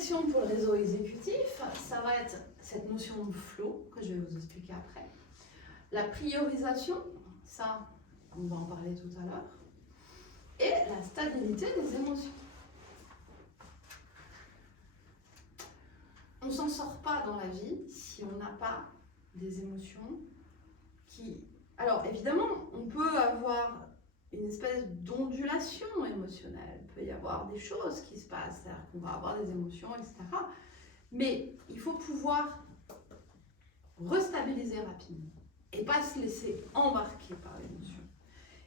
correction pour le réseau exécutif, ça va être cette notion de flow que je vais vous expliquer après. La priorisation, ça, on va en parler tout à l'heure. Et la stabilité des émotions. On ne s'en sort pas dans la vie si on n'a pas des émotions qui... Alors évidemment, on peut avoir une espèce d'ondulation émotionnelle. Il peut y avoir des choses qui se passent, c'est-à-dire qu'on va avoir des émotions, etc. Mais il faut pouvoir restabiliser rapidement et pas se laisser embarquer par l'émotion.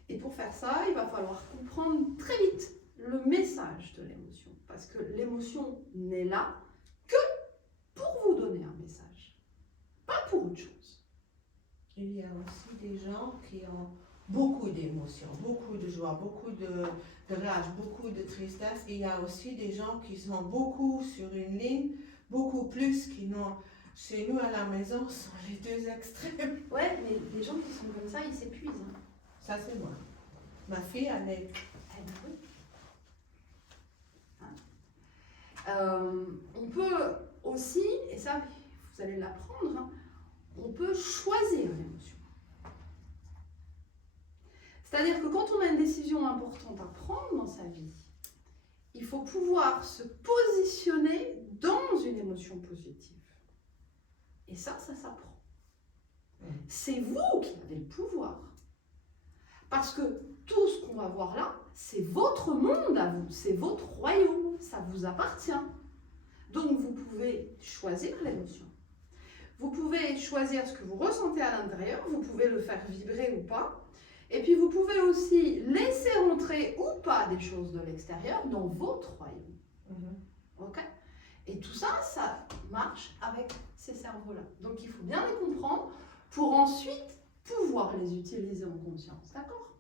Et pour faire ça, il va falloir comprendre très vite le message de l'émotion. Parce que l'émotion n'est là que pour vous donner un message, pas pour autre chose. Il y a aussi des gens qui ont beaucoup d'émotions, beaucoup de joie, beaucoup de rage, beaucoup de tristesse. Il y a aussi des gens qui sont beaucoup sur une ligne, beaucoup plus qui n'ont... Chez nous à la maison, ce sont les deux extrêmes. Ouais, mais les gens qui sont comme ça, ils s'épuisent. Hein. Ça, c'est moi. Ma fille, elle est... Eh ben oui. On peut aussi, et ça, vous allez l'apprendre, hein, on peut choisir l'émotion. C'est-à-dire que quand on a une décision importante à prendre dans sa vie, il faut pouvoir se positionner dans une émotion positive. Et ça s'apprend. C'est vous qui avez le pouvoir. Parce que tout ce qu'on va voir là, c'est votre monde à vous, c'est votre royaume, ça vous appartient. Donc vous pouvez choisir l'émotion. Vous pouvez choisir ce que vous ressentez à l'intérieur, vous pouvez le faire vibrer ou pas. Et puis vous pouvez aussi laisser rentrer ou pas des choses de l'extérieur dans votre royaume. Ok ? Et tout ça, ça marche avec ces cerveaux-là. Donc il faut bien les comprendre pour ensuite pouvoir les utiliser en conscience. D'accord ?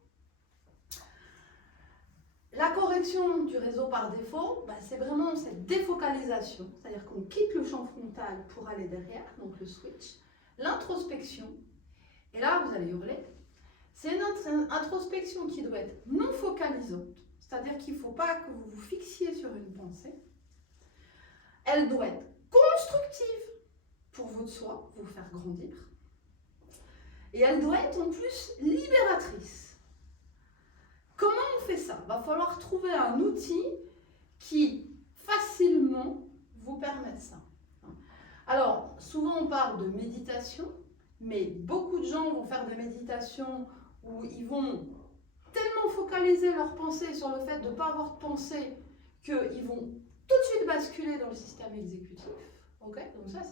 La correction du réseau par défaut, c'est vraiment cette défocalisation, c'est-à-dire qu'on quitte le champ frontal pour aller derrière, donc le switch, l'introspection, et là vous allez hurler, c'est une introspection qui doit être non focalisante, c'est-à-dire qu'il ne faut pas que vous vous fixiez sur une pensée, elle doit être constructive pour votre soi, vous faire grandir, et elle doit être en plus libératrice. Comment on fait ça ? Il va falloir trouver un outil qui facilement vous permette ça. Alors, souvent on parle de méditation, mais beaucoup de gens vont faire des méditations où ils vont tellement focaliser leur pensée sur le fait de ne pas avoir de pensée qu'ils vont tout de suite basculer dans le système exécutif. Okay ? Donc ça,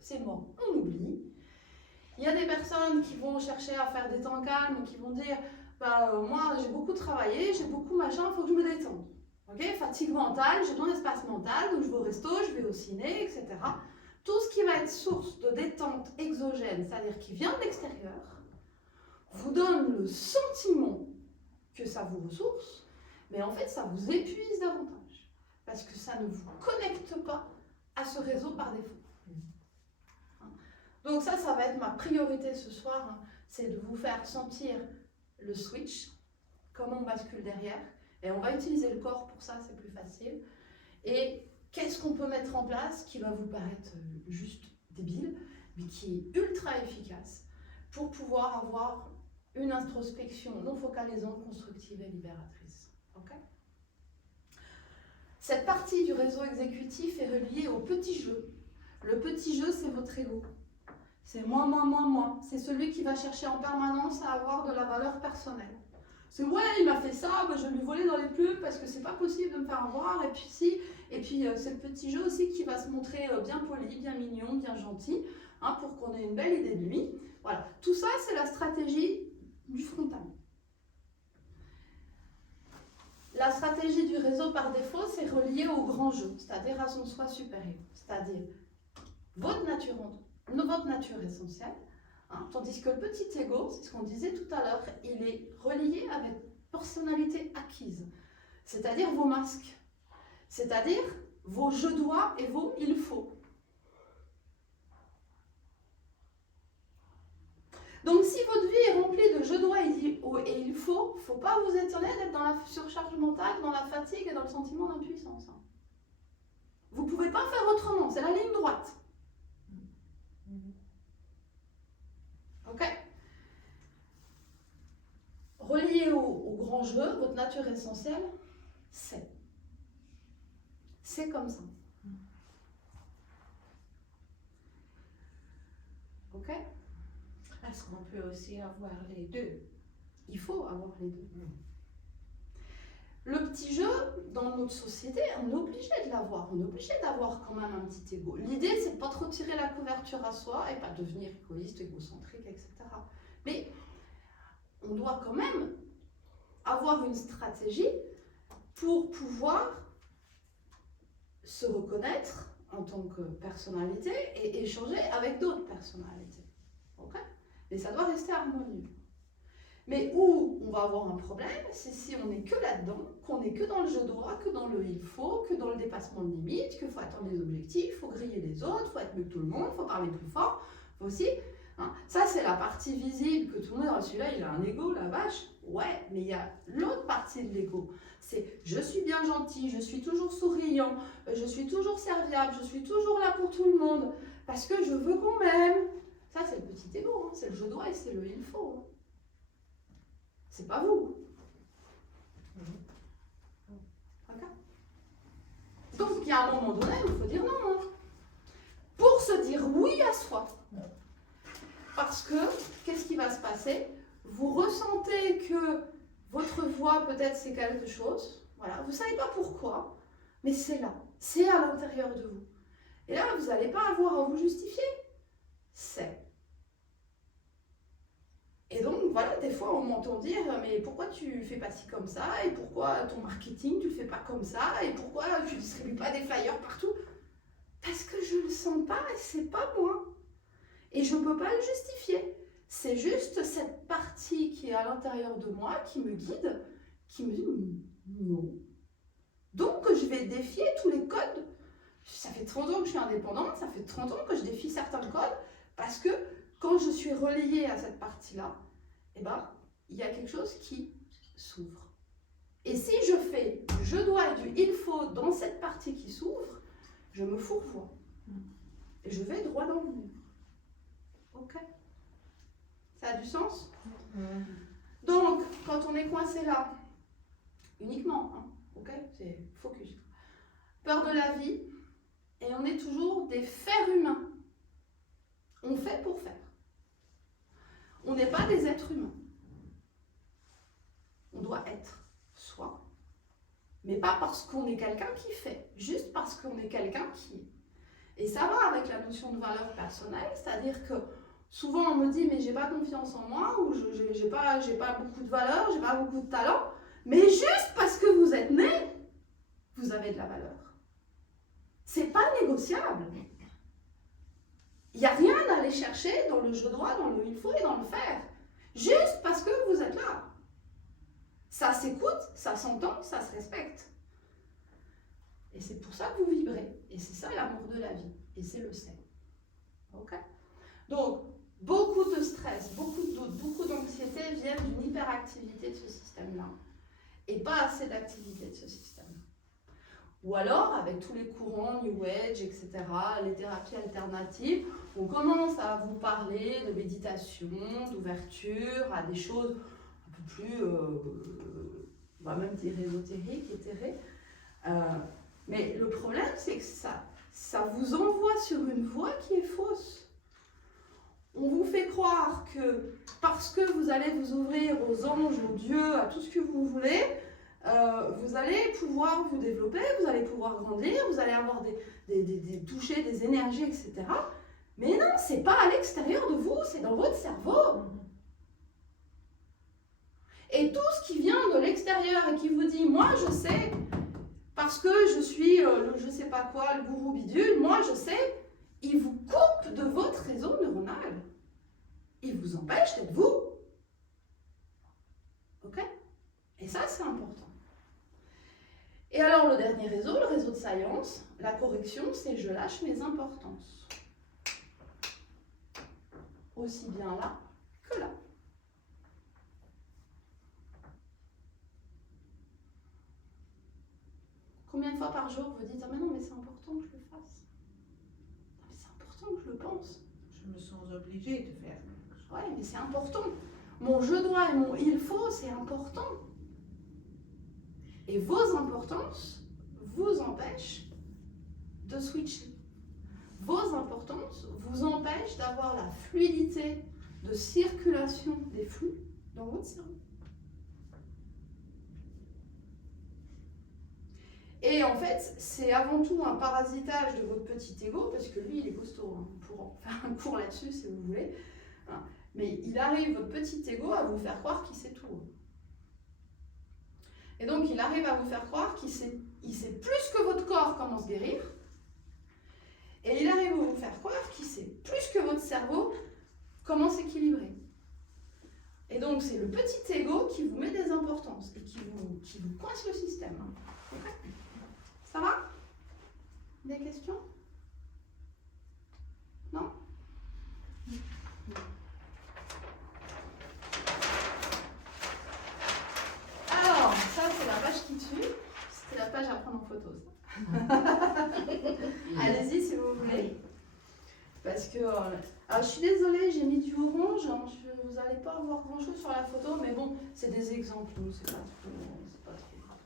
c'est mort, on oublie. Il y a des personnes qui vont chercher à faire des temps calmes, qui vont dire... moi j'ai beaucoup travaillé, j'ai beaucoup machin, il faut que je me détende. Okay ? Fatigue mentale, j'ai besoin d'espace mental, donc je vais au resto, je vais au ciné, etc. Tout ce qui va être source de détente exogène, c'est-à-dire qui vient de l'extérieur, vous donne le sentiment que ça vous ressource, mais en fait ça vous épuise davantage, parce que ça ne vous connecte pas à ce réseau par défaut. Donc ça va être ma priorité ce soir, hein, c'est de vous faire sentir le switch, comment on bascule derrière, et on va utiliser le corps pour ça, c'est plus facile. Et qu'est-ce qu'on peut mettre en place qui va vous paraître juste débile, mais qui est ultra efficace pour pouvoir avoir une introspection non focalisante, constructive et libératrice. Okay ? Cette partie du réseau exécutif est reliée au petit jeu. Le petit jeu, c'est votre ego. C'est moi. C'est celui qui va chercher en permanence à avoir de la valeur personnelle. C'est ouais, il m'a fait ça, je vais lui voler dans les pubs parce que c'est pas possible de me faire avoir. Et puis si, c'est le petit jeu aussi qui va se montrer bien poli, bien mignon, bien gentil, hein, pour qu'on ait une belle idée de lui. Voilà, tout ça c'est la stratégie du frontal. La stratégie du réseau par défaut, c'est relié au grand jeu, c'est-à-dire à son soi supérieur, c'est-à-dire votre nature essentielle, hein, tandis que le petit ego, c'est ce qu'on disait tout à l'heure, il est relié avec personnalité acquise, c'est-à-dire vos masques, c'est-à-dire vos je dois et vos il faut. Donc si votre vie est remplie de je dois et il faut pas vous étonner d'être dans la surcharge mentale, dans la fatigue et dans le sentiment d'impuissance. Vous ne pouvez pas nature essentielle, c'est. C'est comme ça. Ok? Est-ce qu'on peut aussi avoir les deux? Il faut avoir les deux. Le petit jeu, dans notre société, on est obligé de l'avoir. On est obligé d'avoir quand même un petit ego. L'idée, c'est de ne pas trop tirer la couverture à soi et pas devenir égoïste, égocentrique, etc. Mais on doit quand même avoir une stratégie pour pouvoir se reconnaître en tant que personnalité et échanger avec d'autres personnalités. Okay? Mais ça doit rester harmonieux. Mais où on va avoir un problème, c'est si on n'est que là-dedans, qu'on n'est que dans le je dois, que dans le il faut, que dans le dépassement de limites, qu'il faut atteindre les objectifs, il faut griller les autres, il faut être mieux que tout le monde, il faut parler plus fort, il faut aussi... Hein, ça, c'est la partie visible que tout le monde a. Celui-là, il a un ego, la vache. Ouais, mais il y a l'autre partie de l'ego. C'est je suis bien gentil, je suis toujours souriant, je suis toujours serviable, je suis toujours là pour tout le monde, parce que je veux qu'on m'aime. Ça, c'est le petit ego, hein, c'est le je dois et c'est le il faut. Hein. C'est pas vous. D'accord? Donc, il y a un moment donné où il faut dire non. Hein. Pour se dire oui à soi. Parce que, qu'est-ce qui va se passer? Vous ressentez que votre voix, peut-être, c'est quelque chose. Voilà. Vous ne savez pas pourquoi, mais c'est là. C'est à l'intérieur de vous. Et là, vous n'allez pas avoir à vous justifier. C'est. Et donc, voilà, des fois, on m'entend dire « Mais pourquoi tu fais pas ci comme ça? Et pourquoi ton marketing, tu le fais pas comme ça? Et pourquoi tu distribues pas des flyers partout ?» Parce que je le sens pas et c'est pas moi. Et je peux pas le justifier. C'est juste cette partie qui est à l'intérieur de moi, qui me guide, qui me dit « Non. » Donc, je vais défier tous les codes. Ça fait 30 ans que je suis indépendante, ça fait 30 ans que je défie certains codes, parce que quand je suis reliée à cette partie-là, eh ben, il y a quelque chose qui s'ouvre. Et si je fais du je dois et du il faut dans cette partie qui s'ouvre, je me fourvoie. Et je vais droit dans le mur. Ok? Ça a du sens? Donc, quand on est coincé là, uniquement, hein, ok? C'est focus. Peur de la vie, et on est toujours des fers humains. On fait pour faire. On n'est pas des êtres humains. On doit être soi. Mais pas parce qu'on est quelqu'un qui fait, juste parce qu'on est quelqu'un qui est. Et ça va avec la notion de valeur personnelle, c'est-à-dire que souvent on me dit mais j'ai pas confiance en moi, ou j'ai pas beaucoup de valeur, j'ai pas beaucoup de talent, mais juste parce que vous êtes né, vous avez de la valeur. C'est pas négociable. Il n'y a rien à aller chercher dans le je dois, dans le il faut et dans le faire. Juste parce que vous êtes là. Ça s'écoute, ça s'entend, ça se respecte. Et c'est pour ça que vous vibrez. Et c'est ça l'amour de la vie. Et c'est le c'est. Ok? Donc, beaucoup de stress, beaucoup de doute, beaucoup d'anxiété viennent d'une hyperactivité de ce système-là. Et pas assez d'activité de ce système-là. Ou alors, avec tous les courants New Age, etc., les thérapies alternatives, on commence à vous parler de méditation, d'ouverture, à des choses un peu plus, on va même dire ésotériques, éthérées. Mais le problème, c'est que ça vous envoie sur une voie qui est fausse. On vous fait croire que parce que vous allez vous ouvrir aux anges, aux dieux, à tout ce que vous voulez, vous allez pouvoir vous développer, vous allez pouvoir grandir, vous allez avoir des touchés, des énergies, etc. Mais non, c'est pas à l'extérieur de vous, c'est dans votre cerveau. Et tout ce qui vient de l'extérieur et qui vous dit, moi je sais, parce que je suis le je sais pas quoi, le gourou bidule, moi je sais, il vous coupe de votre réseau neuronal. Il vous empêche d'être vous. Ok? Et ça, c'est important. Et alors, le dernier réseau, le réseau de science, la correction, c'est je lâche mes importances. Aussi bien là que là. Combien de fois par jour vous dites « Ah mais non, mais c'est important que je le fasse. Ah, mais c'est important que je le pense. Je me sens obligée de faire quelque chose. Ouais, mais c'est important. Mon je dois et mon il faut, c'est important. Et vos importances vous empêchent de switcher. Vos importances vous empêchent d'avoir la fluidité de circulation des flux dans votre cerveau. Et en fait, c'est avant tout un parasitage de votre petit ego, parce que lui, il est costaud, hein, pour faire un cours là-dessus, si vous voulez. Hein. Mais il arrive, votre petit ego, à vous faire croire qu'il sait tout. Et donc, il arrive à vous faire croire qu'il sait plus que votre corps comment se guérir. Et il arrive à vous faire croire qu'il sait plus que votre cerveau comment s'équilibrer. Et donc, c'est le petit ego qui vous met des importances et qui vous coince le système. Okay. Ça va? Des questions? Non? Alors, ça c'est la page qui tue. C'était la page à prendre en photo. Allez-y si vous voulez. Parce que... alors, je suis désolée, j'ai mis du orange. Hein, vous n'allez pas voir grand-chose sur la photo, mais bon, c'est des exemples. C'est pas trop grave.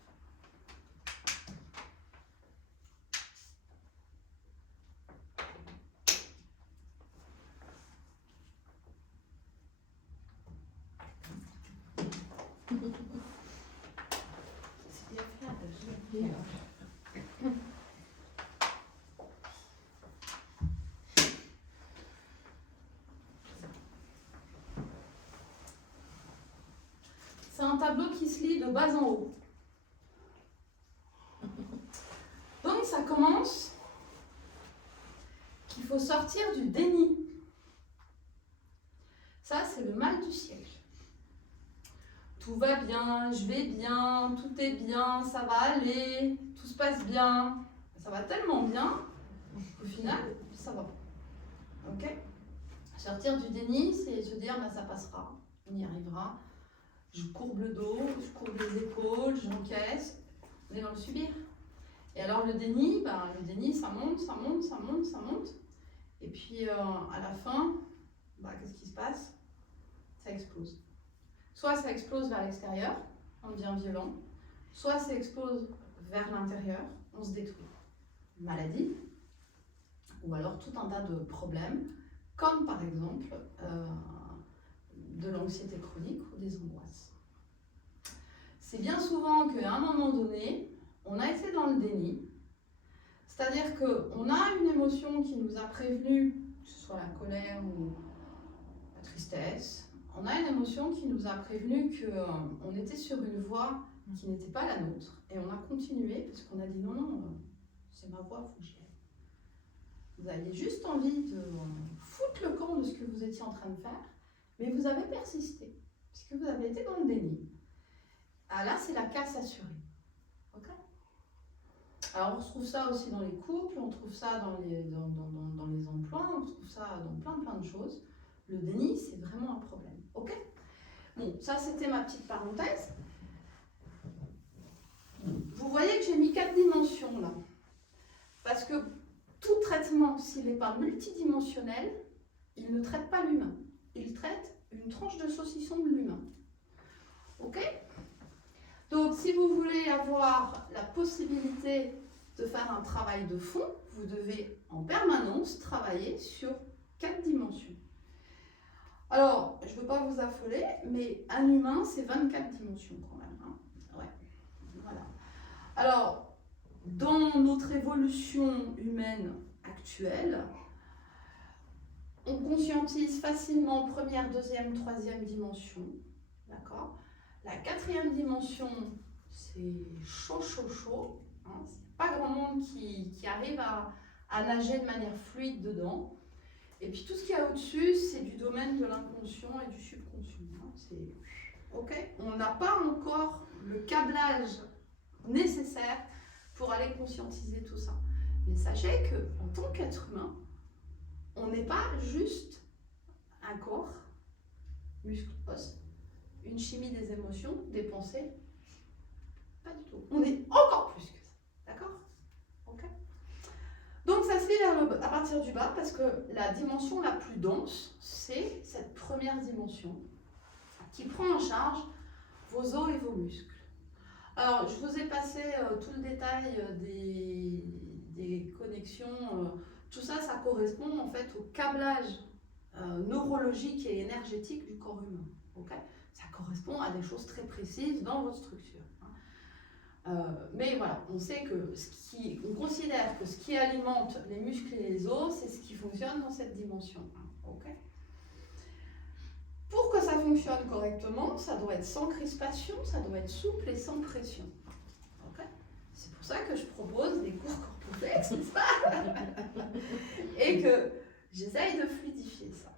C'est bien fait, bien. C'est un tableau qui se lit de bas en haut. Donc ça commence qu'il faut sortir du déni. Ça, c'est le mal du siècle. Tout va bien, je vais bien, tout est bien, ça va aller, tout se passe bien. Ça va tellement bien qu'au final, ça va. Ok? Sortir du déni, c'est se dire, bah, ça passera, on y arrivera. Je courbe le dos, je courbe les épaules, j'encaisse. On est dans le subir. Et alors le déni, ça monte, ça monte, ça monte, ça monte. Et puis à la fin, qu'est-ce qui se passe? Ça explose. Soit ça explose vers l'extérieur, on devient violent. Soit ça explose vers l'intérieur, on se détruit. Maladie, ou alors tout un tas de problèmes, comme par exemple de l'anxiété chronique ou des angoisses. C'est bien souvent qu'à un moment donné, on a été dans le déni, c'est-à-dire qu'on a une émotion qui nous a prévenu, que ce soit la colère ou la tristesse, on a une émotion qui nous a prévenu qu'on était sur une voie qui n'était pas la nôtre, et on a continué parce qu'on a dit non, c'est ma voie, il faut que j'y aille. Vous aviez juste envie de foutre le camp de ce que vous étiez en train de faire, mais vous avez persisté, puisque vous avez été dans le déni. Ah là, c'est la casse assurée. Ok? Alors, on trouve ça aussi dans les couples, on trouve ça dans les emplois, on trouve ça dans plein de choses. Le déni, c'est vraiment un problème. Ok? Bon, ça, c'était ma petite parenthèse. Vous voyez que j'ai mis 4 dimensions là. Parce que tout traitement, s'il n'est pas multidimensionnel, il ne traite pas l'humain. Il traite une tranche de saucisson de l'humain. Ok? Donc, si vous voulez avoir la possibilité de faire un travail de fond, vous devez en permanence travailler sur 4 dimensions. Alors, je ne veux pas vous affoler, mais un humain, c'est 24 dimensions quand même. Hein. Ouais. Voilà. Alors, dans notre évolution humaine actuelle, on conscientise facilement première, deuxième, troisième dimension. D'accord? La 4e dimension, c'est chaud. Hein, c'est pas grand monde qui arrive à nager de manière fluide dedans. Et puis tout ce qu'il y a au-dessus, c'est du domaine de l'inconscient et du subconscient. Hein, c'est... Ok? On n'a pas encore le câblage nécessaire pour aller conscientiser tout ça. Mais sachez qu'en tant qu'être humain, on n'est pas juste un corps, muscle, os, une chimie des émotions, des pensées. Pas du tout. On est encore plus que ça. D'accord? Ok? Donc ça se fait à partir du bas parce que la dimension la plus dense, c'est cette première dimension qui prend en charge vos os et vos muscles. Alors, je vous ai passé tout le détail des connexions. Tout ça, ça correspond en fait au câblage neurologique et énergétique du corps humain. Okay, ça correspond à des choses très précises dans votre structure. Mais voilà, on sait que on considère que ce qui alimente les muscles et les os, c'est ce qui fonctionne dans cette dimension. Okay, pour que ça fonctionne correctement, ça doit être sans crispation, ça doit être souple et sans pression. Okay, c'est pour ça que je propose des cours corporflex, n'est-ce pas? Et que j'essaye de fluidifier ça.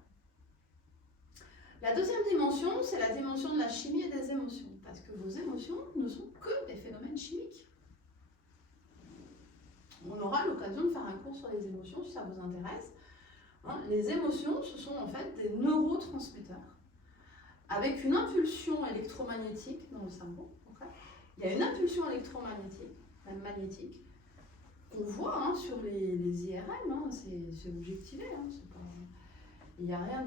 La deuxième dimension, c'est la dimension de la chimie et des émotions, parce que vos émotions ne sont que des phénomènes chimiques. On aura l'occasion de faire un cours sur les émotions si ça vous intéresse. Les émotions, ce sont en fait des neurotransmetteurs avec une impulsion électromagnétique dans le cerveau. Okay, il y a une impulsion électromagnétique, même magnétique, qu'on voit sur les IRM, c'est objectivé, il n'y a rien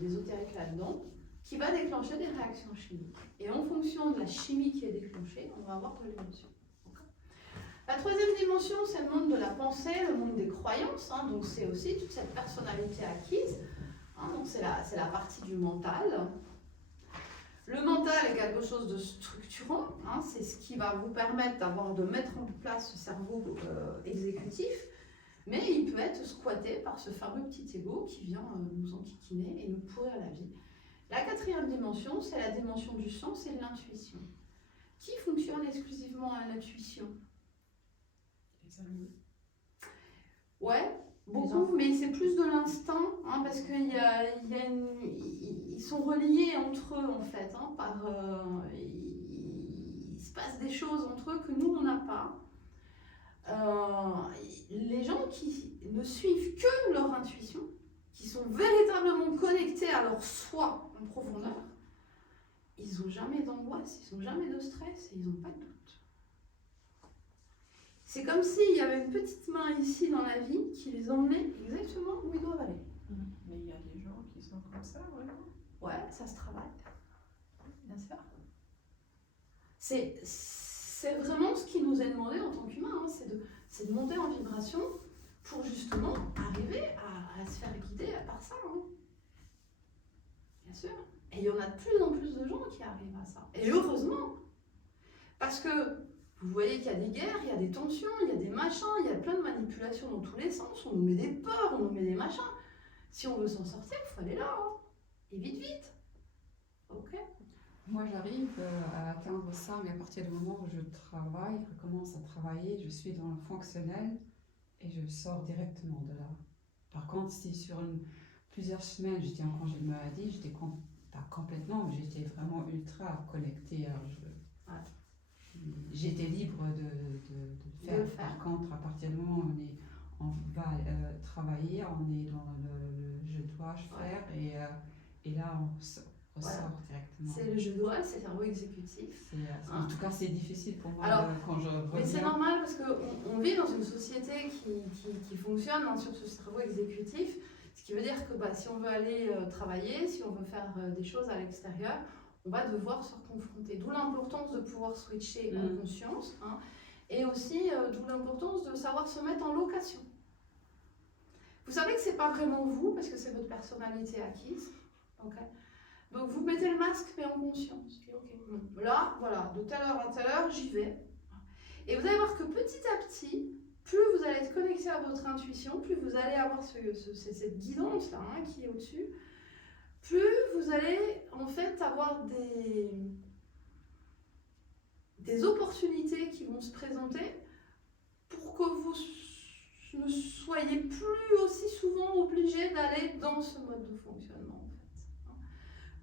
d'ésotérique là-dedans, qui va déclencher des réactions chimiques. Et en fonction de la chimie qui est déclenchée, on va avoir de l'émotion. Okay, la troisième dimension, c'est le monde de la pensée, le monde des croyances, donc c'est aussi toute cette personnalité acquise, donc c'est la partie du mental. Le mental est quelque chose de structurant, c'est ce qui va vous permettre de mettre en place ce cerveau exécutif, mais il peut être squatté par ce fameux petit ego qui vient nous enquiquiner et nous pourrir la vie. La quatrième dimension, c'est la dimension du sens et de l'intuition. Qui fonctionne exclusivement à l'intuition? Les amis. Ouais, beaucoup, mais c'est plus de l'instinct, parce qu'ils sont reliés entre eux en fait, il se passe des choses entre eux que nous on n'a pas. Les gens qui ne suivent que leur intuition, qui sont véritablement connectés à leur soi en profondeur, ils n'ont jamais d'angoisse, ils n'ont jamais de stress et ils n'ont pas de doute. C'est comme s'il y avait une petite main ici dans la vie qui les emmenait exactement où ils doivent aller. Mais il y a des gens qui sont comme ça, vraiment. Ouais, ça se travaille. Bien sûr. C'est vraiment ce qui nous est demandé en tant qu'humains, c'est de monter en vibration pour justement arriver à se faire guider par ça. Bien sûr. Et il y en a de plus en plus de gens qui arrivent à ça. Et heureusement. Parce que vous voyez qu'il y a des guerres, il y a des tensions, il y a des machins, il y a plein de manipulations dans tous les sens. On nous met des peurs, on nous met des machins. Si on veut s'en sortir, il faut aller là. Et vite, vite. Ok. Moi, j'arrive à atteindre ça, mais à partir du moment où je travaille, je commence à travailler, je suis dans le fonctionnel et je sors directement de là. Par contre, si sur plusieurs semaines j'étais en congé de maladie, j'étais pas complètement, mais j'étais vraiment ultra connectée. J'étais libre de faire. Par contre, à partir du moment où on va travailler, on est dans le je dois faire et là on ressort directement. C'est le je dois, c'est le cerveau exécutif. En tout cas, c'est difficile pour moi. Alors, quand je reviens. Mais c'est normal parce qu'on vit dans une société qui fonctionne sur ce cerveau exécutif, ce qui veut dire que si on veut aller travailler, si on veut faire des choses à l'extérieur, on va devoir se confronter. D'où l'importance de pouvoir switcher en conscience, et aussi d'où l'importance de savoir se mettre en location. Vous savez que c'est pas vraiment vous parce que c'est votre personnalité acquise. Okay, donc vous mettez le masque mais en conscience. Okay, là, voilà, de telle heure à telle heure, j'y vais. Et vous allez voir que petit à petit, plus vous allez être connecté à votre intuition, plus vous allez avoir cette guidance là qui est au-dessus, plus vous allez en fait avoir des opportunités qui vont se présenter pour que vous ne soyez plus aussi souvent obligé d'aller dans ce mode de fonctionnement.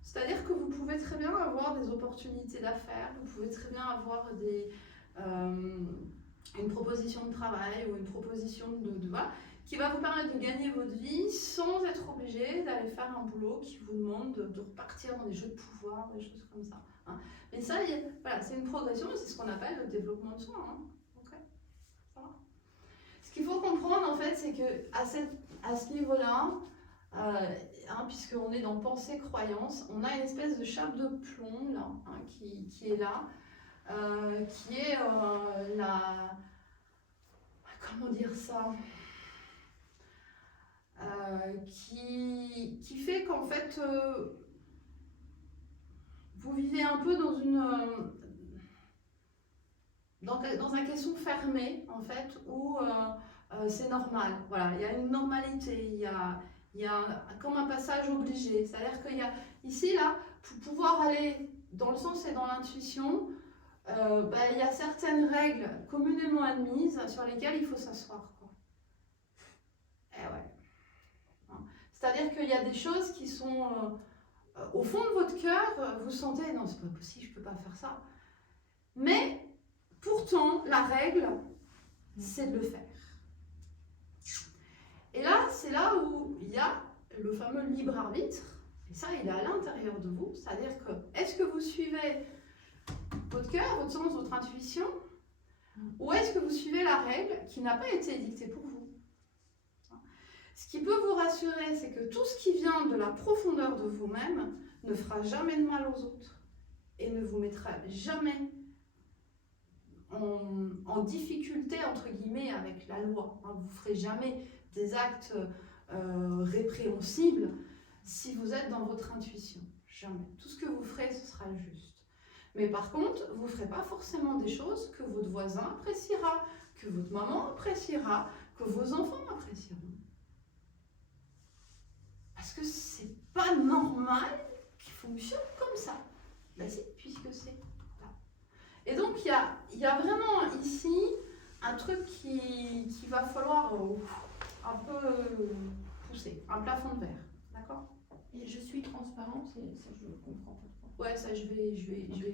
C'est-à-dire que vous pouvez très bien avoir des opportunités d'affaires, vous pouvez très bien avoir une proposition de travail ou une proposition qui va vous permettre de gagner votre vie sans être obligé d'aller faire un boulot qui vous demande de repartir dans des jeux de pouvoir, des choses comme ça. Mais ça, c'est une progression et c'est ce qu'on appelle le développement de soi. Okay, ça va. Ce qu'il faut comprendre en fait, c'est qu'à ce niveau-là, puisqu'on est dans pensée-croyance, on a une espèce de chape de plomb là, qui est là, qui est comment dire ça, qui fait qu'en fait vous vivez un peu dans un caisson fermé en fait où c'est normal. Voilà, il y a une normalité, il y a comme un passage obligé. C'est-à-dire qu'il y a ici là, pour pouvoir aller dans le sens et dans l'intuition, il y a certaines règles communément admises sur lesquelles il faut s'asseoir, quoi. Eh ouais. C'est-à-dire qu'il y a des choses qui sont au fond de votre cœur, vous sentez non, c'est pas possible, je peux pas faire ça. Mais pourtant, la règle, c'est de le faire. Et là, c'est là où il y a le fameux libre arbitre. Et ça, il est à l'intérieur de vous. C'est-à-dire que, est-ce que vous suivez votre cœur, votre sens, votre intuition, ou est-ce que vous suivez la règle qui n'a pas été dictée pour vous? Ce qui peut vous rassurer, c'est que tout ce qui vient de la profondeur de vous-même ne fera jamais de mal aux autres et ne vous mettra jamais en difficulté, entre guillemets, avec la loi. Vous ne ferez jamais des actes répréhensibles si vous êtes dans votre intuition. Jamais. Tout ce que vous ferez, ce sera juste. Mais par contre, vous ne ferez pas forcément des choses que votre voisin appréciera, que votre maman appréciera, que vos enfants apprécieront. Parce que c'est pas normal qu'il fonctionne comme ça. Ben si, puisque c'est là. Et donc, il y a vraiment ici un truc qui va falloir un peu pousser, un plafond de verre. D'accord? Et je suis transparente, ça je comprends pas trop. Ouais, ça je vais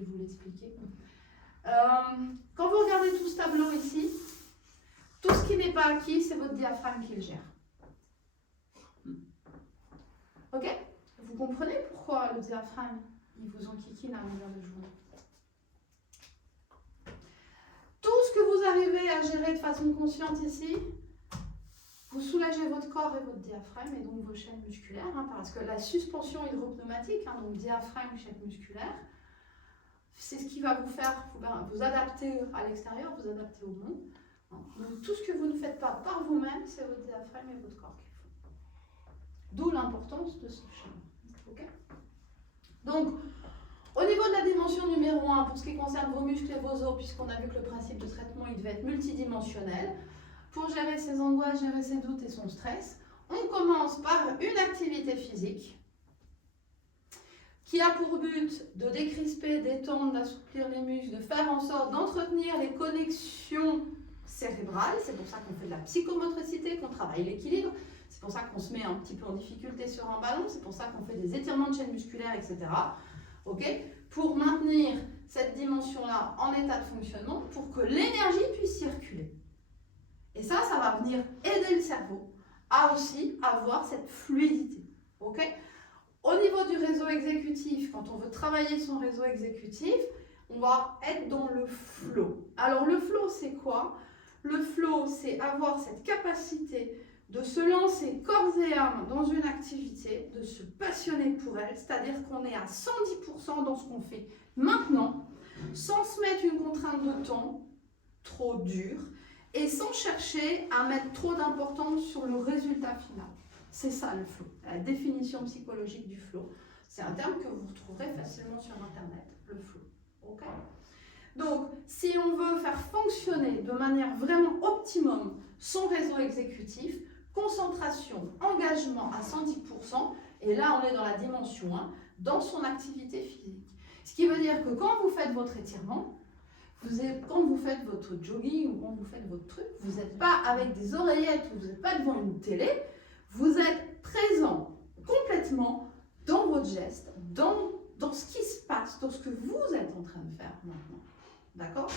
vous l'expliquer. Quand vous regardez tout ce tableau ici, tout ce qui n'est pas acquis, c'est votre diaphragme qui le gère. Ok? Vous comprenez pourquoi le diaphragme, il vous enquiquine à longueur de journée? Tout ce que vous arrivez à gérer de façon consciente ici, vous soulagez votre corps et votre diaphragme et donc vos chaînes musculaires, parce que la suspension hydropneumatique, donc diaphragme, chaîne musculaire, c'est ce qui va vous faire vous adapter à l'extérieur, vous adapter au monde. Donc tout ce que vous ne faites pas par vous-même, c'est votre diaphragme et votre corps qui le font. D'où l'importance de ce schéma. Okay? Donc, au niveau de la dimension numéro 1, pour ce qui concerne vos muscles et vos os, puisqu'on a vu que le principe de traitement il devait être multidimensionnel, pour gérer ses angoisses, gérer ses doutes et son stress, on commence par une activité physique qui a pour but de décrisper, d'étendre, d'assouplir les muscles, de faire en sorte d'entretenir les connexions cérébrales. C'est pour ça qu'on fait de la psychomotricité, qu'on travaille l'équilibre. C'est pour ça qu'on se met un petit peu en difficulté sur un ballon. C'est pour ça qu'on fait des étirements de chaîne musculaire, etc. Okay, pour maintenir cette dimension-là en état de fonctionnement, pour que l'énergie puisse circuler. Et ça va venir aider le cerveau à aussi avoir cette fluidité. Okay? Au niveau du réseau exécutif, quand on veut travailler son réseau exécutif, on va être dans le flow. Alors le flow, c'est quoi? Le flow, c'est avoir cette capacité de se lancer corps et âme dans une activité, de se passionner pour elle, c'est-à-dire qu'on est à 110% dans ce qu'on fait maintenant, sans se mettre une contrainte de temps trop dure, et sans chercher à mettre trop d'importance sur le résultat final. C'est ça le flow, la définition psychologique du flow. C'est un terme que vous retrouverez facilement sur Internet, le flow. Okay? Donc, si on veut faire fonctionner de manière vraiment optimum son réseau exécutif, concentration, engagement à 110%, et là on est dans la dimension 1, dans son activité physique. Ce qui veut dire que quand vous faites votre étirement, quand vous faites votre jogging ou quand vous faites votre truc, vous n'êtes pas avec des oreillettes ou vous n'êtes pas devant une télé, vous êtes présent complètement dans votre geste, dans ce qui se passe, dans ce que vous êtes en train de faire maintenant. D'accord?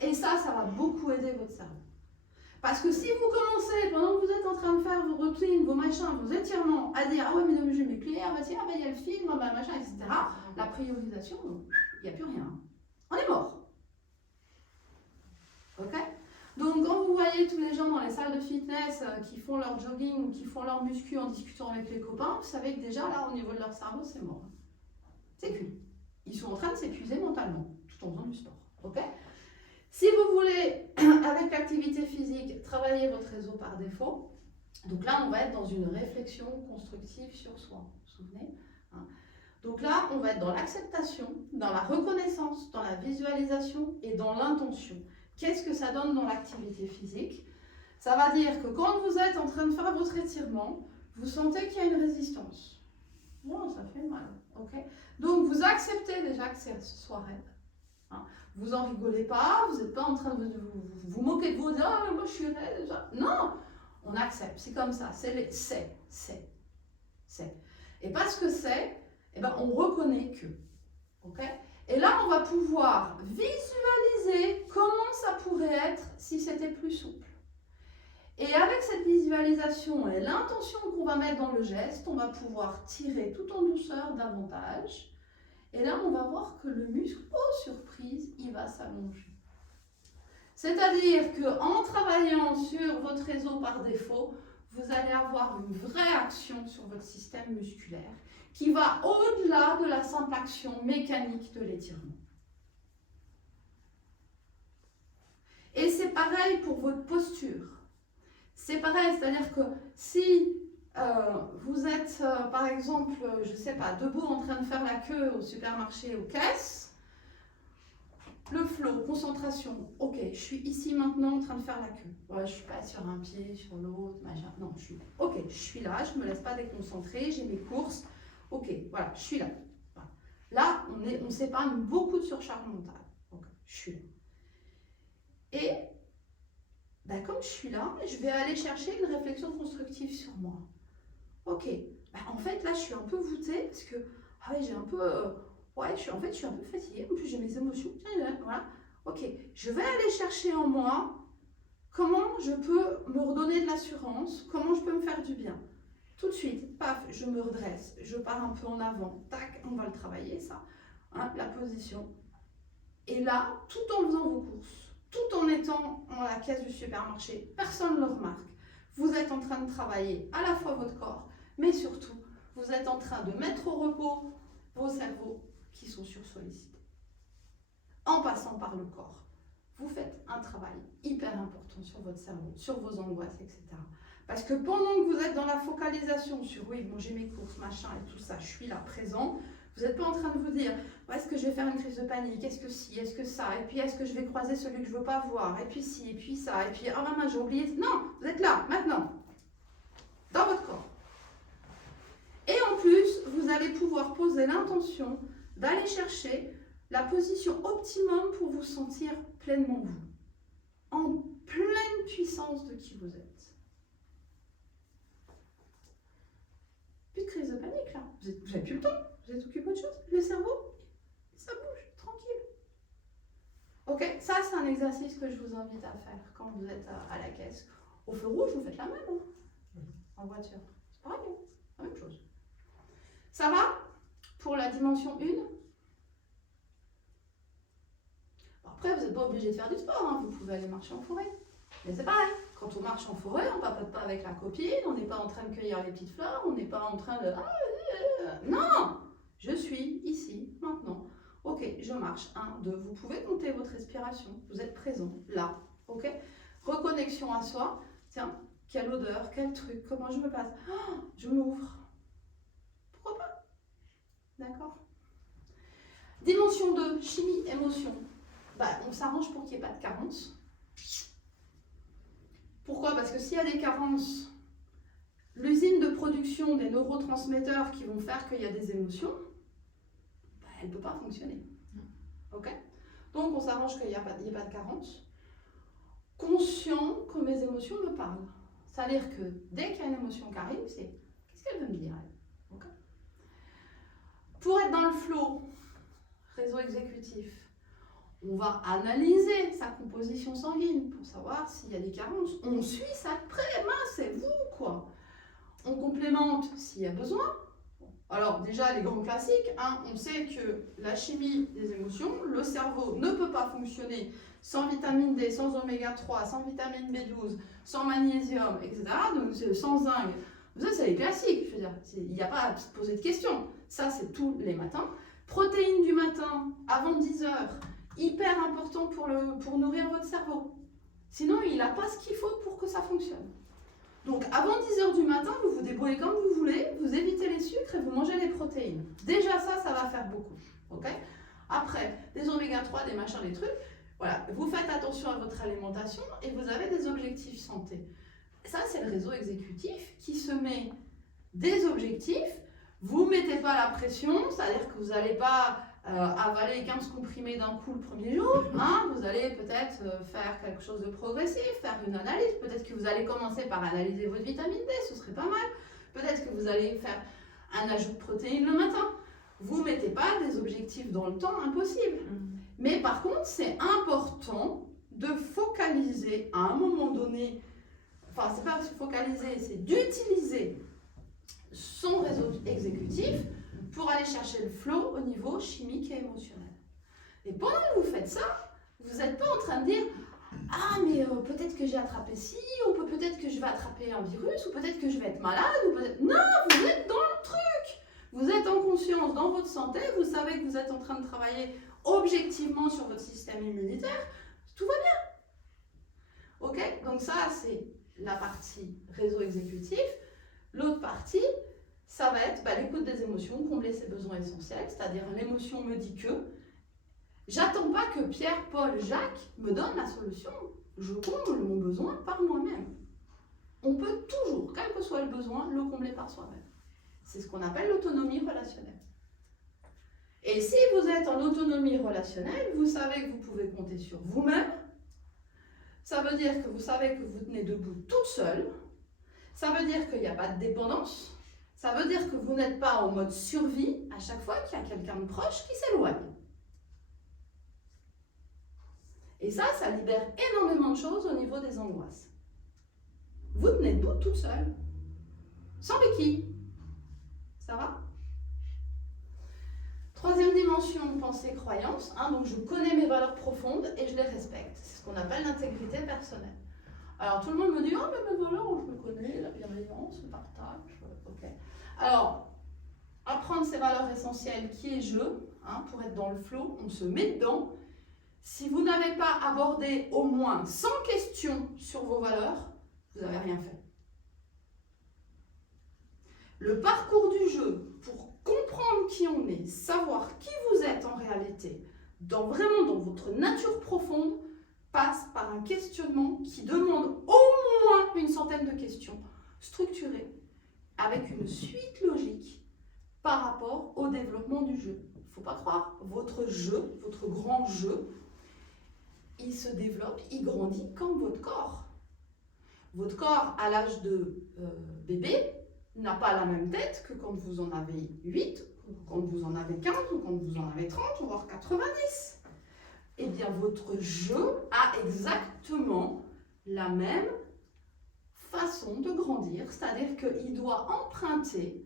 Et ça va beaucoup aider votre cerveau. Parce que si vous commencez, pendant que vous êtes en train de faire vos routines, vos machins, vos étirements, à dire « Ah ouais, mais non, mais je vais m'éclairer, il y a le film, machin, etc. » La priorisation, il n'y a plus rien. On est mort. Ok? Donc quand vous voyez tous les gens dans les salles de fitness qui font leur jogging ou qui font leur muscu en discutant avec les copains, vous savez que déjà là, au niveau de leur cerveau, c'est mort. C'est cuit. Ils sont en train de s'épuiser mentalement, tout en faisant du sport. Ok? Si vous voulez, avec l'activité physique, travailler votre réseau par défaut, donc là, on va être dans une réflexion constructive sur soi. Vous vous souvenez, hein? Donc là, on va être dans l'acceptation, dans la reconnaissance, dans la visualisation et dans l'intention. Qu'est-ce que ça donne dans l'activité physique? Ça va dire que quand vous êtes en train de faire votre étirement, vous sentez qu'il y a une résistance. Oh, ça fait mal. Ok? Donc vous acceptez déjà que ce soit raide. Hein? Vous en rigolez pas, vous n'êtes pas en train de vous moquer de vous, dire ah, moi je suis raide déjà. Non, on accepte, c'est comme ça, c'est. Et parce que c'est, eh ben, on reconnaît que. Ok? Et là, on va pouvoir visualiser comment ça pourrait être si c'était plus souple. Et avec cette visualisation et l'intention qu'on va mettre dans le geste, on va pouvoir tirer tout en douceur davantage. Et là, on va voir que le muscle, oh surprise, il va s'allonger. C'est-à-dire qu'en travaillant sur votre réseau par défaut, vous allez avoir une vraie action sur votre système musculaire qui va au-delà de la simple action mécanique de l'étirement. Et c'est pareil pour votre posture. C'est pareil, c'est-à-dire que si vous êtes, par exemple, je ne sais pas, debout en train de faire la queue au supermarché, aux caisses, le flow, concentration, ok, je suis ici maintenant en train de faire la queue. Ouais, je ne suis pas sur un pied, sur l'autre, machin. Non, je suis là, je ne me laisse pas déconcentrer, j'ai mes courses. Ok, voilà, je suis là. Voilà. Là, on s'épargne beaucoup de surcharge mentale. Ok, je suis là. Et ben, comme je suis là, je vais aller chercher une réflexion constructive sur moi. Ok, ben, en fait là je suis un peu voûtée parce que ah ouais, j'ai un peu, je suis un peu fatiguée, en plus j'ai mes émotions, voilà. Ok, je vais aller chercher en moi comment je peux me redonner de l'assurance, comment je peux me faire du bien. Tout de suite, paf, je me redresse, je pars un peu en avant, tac, on va le travailler ça, hein, la position. Et là, tout en faisant vos courses, tout en étant à la caisse du supermarché, personne ne le remarque. Vous êtes en train de travailler à la fois votre corps, mais surtout, vous êtes en train de mettre au repos vos cerveaux qui sont sursollicités. En passant par le corps, vous faites un travail hyper important sur votre cerveau, sur vos angoisses, etc. Parce que pendant que vous êtes dans la focalisation sur oui, bon, j'ai mes courses, machin et tout ça, je suis là présent, vous n'êtes pas en train de vous dire est-ce que je vais faire une crise de panique, est-ce que si, est-ce que ça, et puis est-ce que je vais croiser celui que je ne veux pas voir, et puis si, et puis ça, et puis ah maman j'ai oublié. Non, vous êtes là, maintenant, dans votre corps. Et en plus, vous allez pouvoir poser l'intention d'aller chercher la position optimum pour vous sentir pleinement vous, en pleine puissance de qui vous êtes. Plus de crise de panique là, vous n'avez plus le temps. Vous êtes occupé d'autre chose. Le cerveau, ça bouge, tranquille. Ok, ça c'est un exercice que je vous invite à faire quand vous êtes à la caisse. Au feu rouge, vous faites la même, hein, en voiture. C'est pareil, hein, la même chose. Ça va pour la dimension 1? Après, vous n'êtes pas obligé de faire du sport, hein. Vous pouvez aller marcher en forêt. Mais c'est pareil, quand on marche en forêt, on ne papote pas avec la copine, on n'est pas en train de cueillir les petites fleurs, on n'est pas en train de... Non! Je suis ici, maintenant. Ok, je marche. 1, 2. Vous pouvez compter votre respiration. Vous êtes présent, là. Ok? Reconnexion à soi. Tiens, quelle odeur, quel truc, comment je me passe. Oh, je m'ouvre. Pourquoi pas? D'accord? Dimension 2, chimie, émotion. Bah, on s'arrange pour qu'il n'y ait pas de carence. Pourquoi? Parce que s'il y a des carences, l'usine de production des neurotransmetteurs qui vont faire qu'il y a des émotions, bah, elle ne peut pas fonctionner. Ok? Donc on s'arrange qu'il n'y ait pas de carence. Conscient que mes émotions me parlent. C'est-à-dire que dès qu'il y a une émotion qui arrive, c'est qu'est-ce qu'elle veut me dire elle? Okay? Pour être dans le flow, réseau exécutif, on va analyser sa composition sanguine pour savoir s'il y a des carences. On suit ça de près, c'est vous quoi. On complémente s'il y a besoin. Alors déjà les grands classiques, hein, on sait que la chimie des émotions, le cerveau ne peut pas fonctionner sans vitamine D, sans oméga 3, sans vitamine B12, sans magnésium, etc. Donc sans zinc. Ça c'est les classiques, je veux dire, il n'y a pas à se poser de questions. Ça c'est tous les matins. Protéines du matin, avant 10h, hyper important pour nourrir votre cerveau. Sinon, il n'a pas ce qu'il faut pour que ça fonctionne. Donc, avant 10h du matin, vous vous débrouillez comme vous voulez, vous évitez les sucres et vous mangez les protéines. Déjà, ça va faire beaucoup. Ok ? Après, des oméga 3, des machins, des trucs. Voilà, vous faites attention à votre alimentation et vous avez des objectifs santé. Ça, c'est le réseau exécutif qui se met des objectifs. Vous ne mettez pas la pression, c'est-à-dire que vous n'allez pas avaler 15 comprimés d'un coup le premier jour. Hein, vous allez peut-être faire quelque chose de progressif, faire une analyse. Peut-être que vous allez commencer par analyser votre vitamine D, ce serait pas mal. Peut-être que vous allez faire un ajout de protéines le matin. Vous ne mettez pas des objectifs dans le temps impossible. Mais par contre, c'est important de focaliser à un moment donné, enfin, c'est pas focaliser, c'est d'utiliser son réseau exécutif pour aller chercher le flow au niveau chimique et émotionnel. Et pendant que vous faites ça, vous n'êtes pas en train de dire « Ah, mais peut-être que j'ai attrapé ci, ou peut-être que je vais attraper un virus, ou peut-être que je vais être malade, ou peut-être... » Non, vous êtes dans le truc. Vous êtes en conscience dans votre santé, vous savez que vous êtes en train de travailler objectivement sur votre système immunitaire, tout va bien. Ok? Donc ça, c'est la partie réseau exécutif. L'autre partie, ça va être l'écoute des émotions, combler ses besoins essentiels, c'est-à-dire l'émotion me dit que. J'attends pas que Pierre, Paul, Jacques me donnent la solution. Je comble mon besoin par moi-même. On peut toujours, quel que soit le besoin, le combler par soi-même. C'est ce qu'on appelle l'autonomie relationnelle. Et si vous êtes en autonomie relationnelle, vous savez que vous pouvez compter sur vous-même. Ça veut dire que vous savez que vous tenez debout toute seule. Ça veut dire qu'il n'y a pas de dépendance. Ça veut dire que vous n'êtes pas en mode survie à chaque fois qu'il y a quelqu'un de proche qui s'éloigne. Et ça libère énormément de choses au niveau des angoisses. Vous tenez debout toute seule, sans béquille. Ça va ? Troisième dimension, pensée, croyance. Donc je connais mes valeurs profondes et je les respecte. C'est ce qu'on appelle l'intégrité personnelle. Alors tout le monde me dit « Oh, mais mes valeurs, je me connais, la bienveillance, le partage. » Ok. Alors, apprendre ces valeurs essentielles qui est je, pour être dans le flow, on se met dedans. Si vous n'avez pas abordé au moins 100 questions sur vos valeurs, vous n'avez rien fait. Le parcours du jeu, pour comprendre qui on est, savoir qui vous êtes en réalité, vraiment dans votre nature profonde, passe par un questionnement qui demande au moins une centaine de questions structurées, avec une suite logique par rapport au développement du jeu. Il ne faut pas croire, votre jeu, votre grand jeu, il se développe, il grandit comme votre corps. Votre corps, à l'âge de bébé, n'a pas la même tête que quand vous en avez 8, quand vous en avez 15, ou quand vous en avez 30, ou voire 90. Eh bien, votre jeu a exactement la même façon de grandir, c'est-à-dire qu'il doit emprunter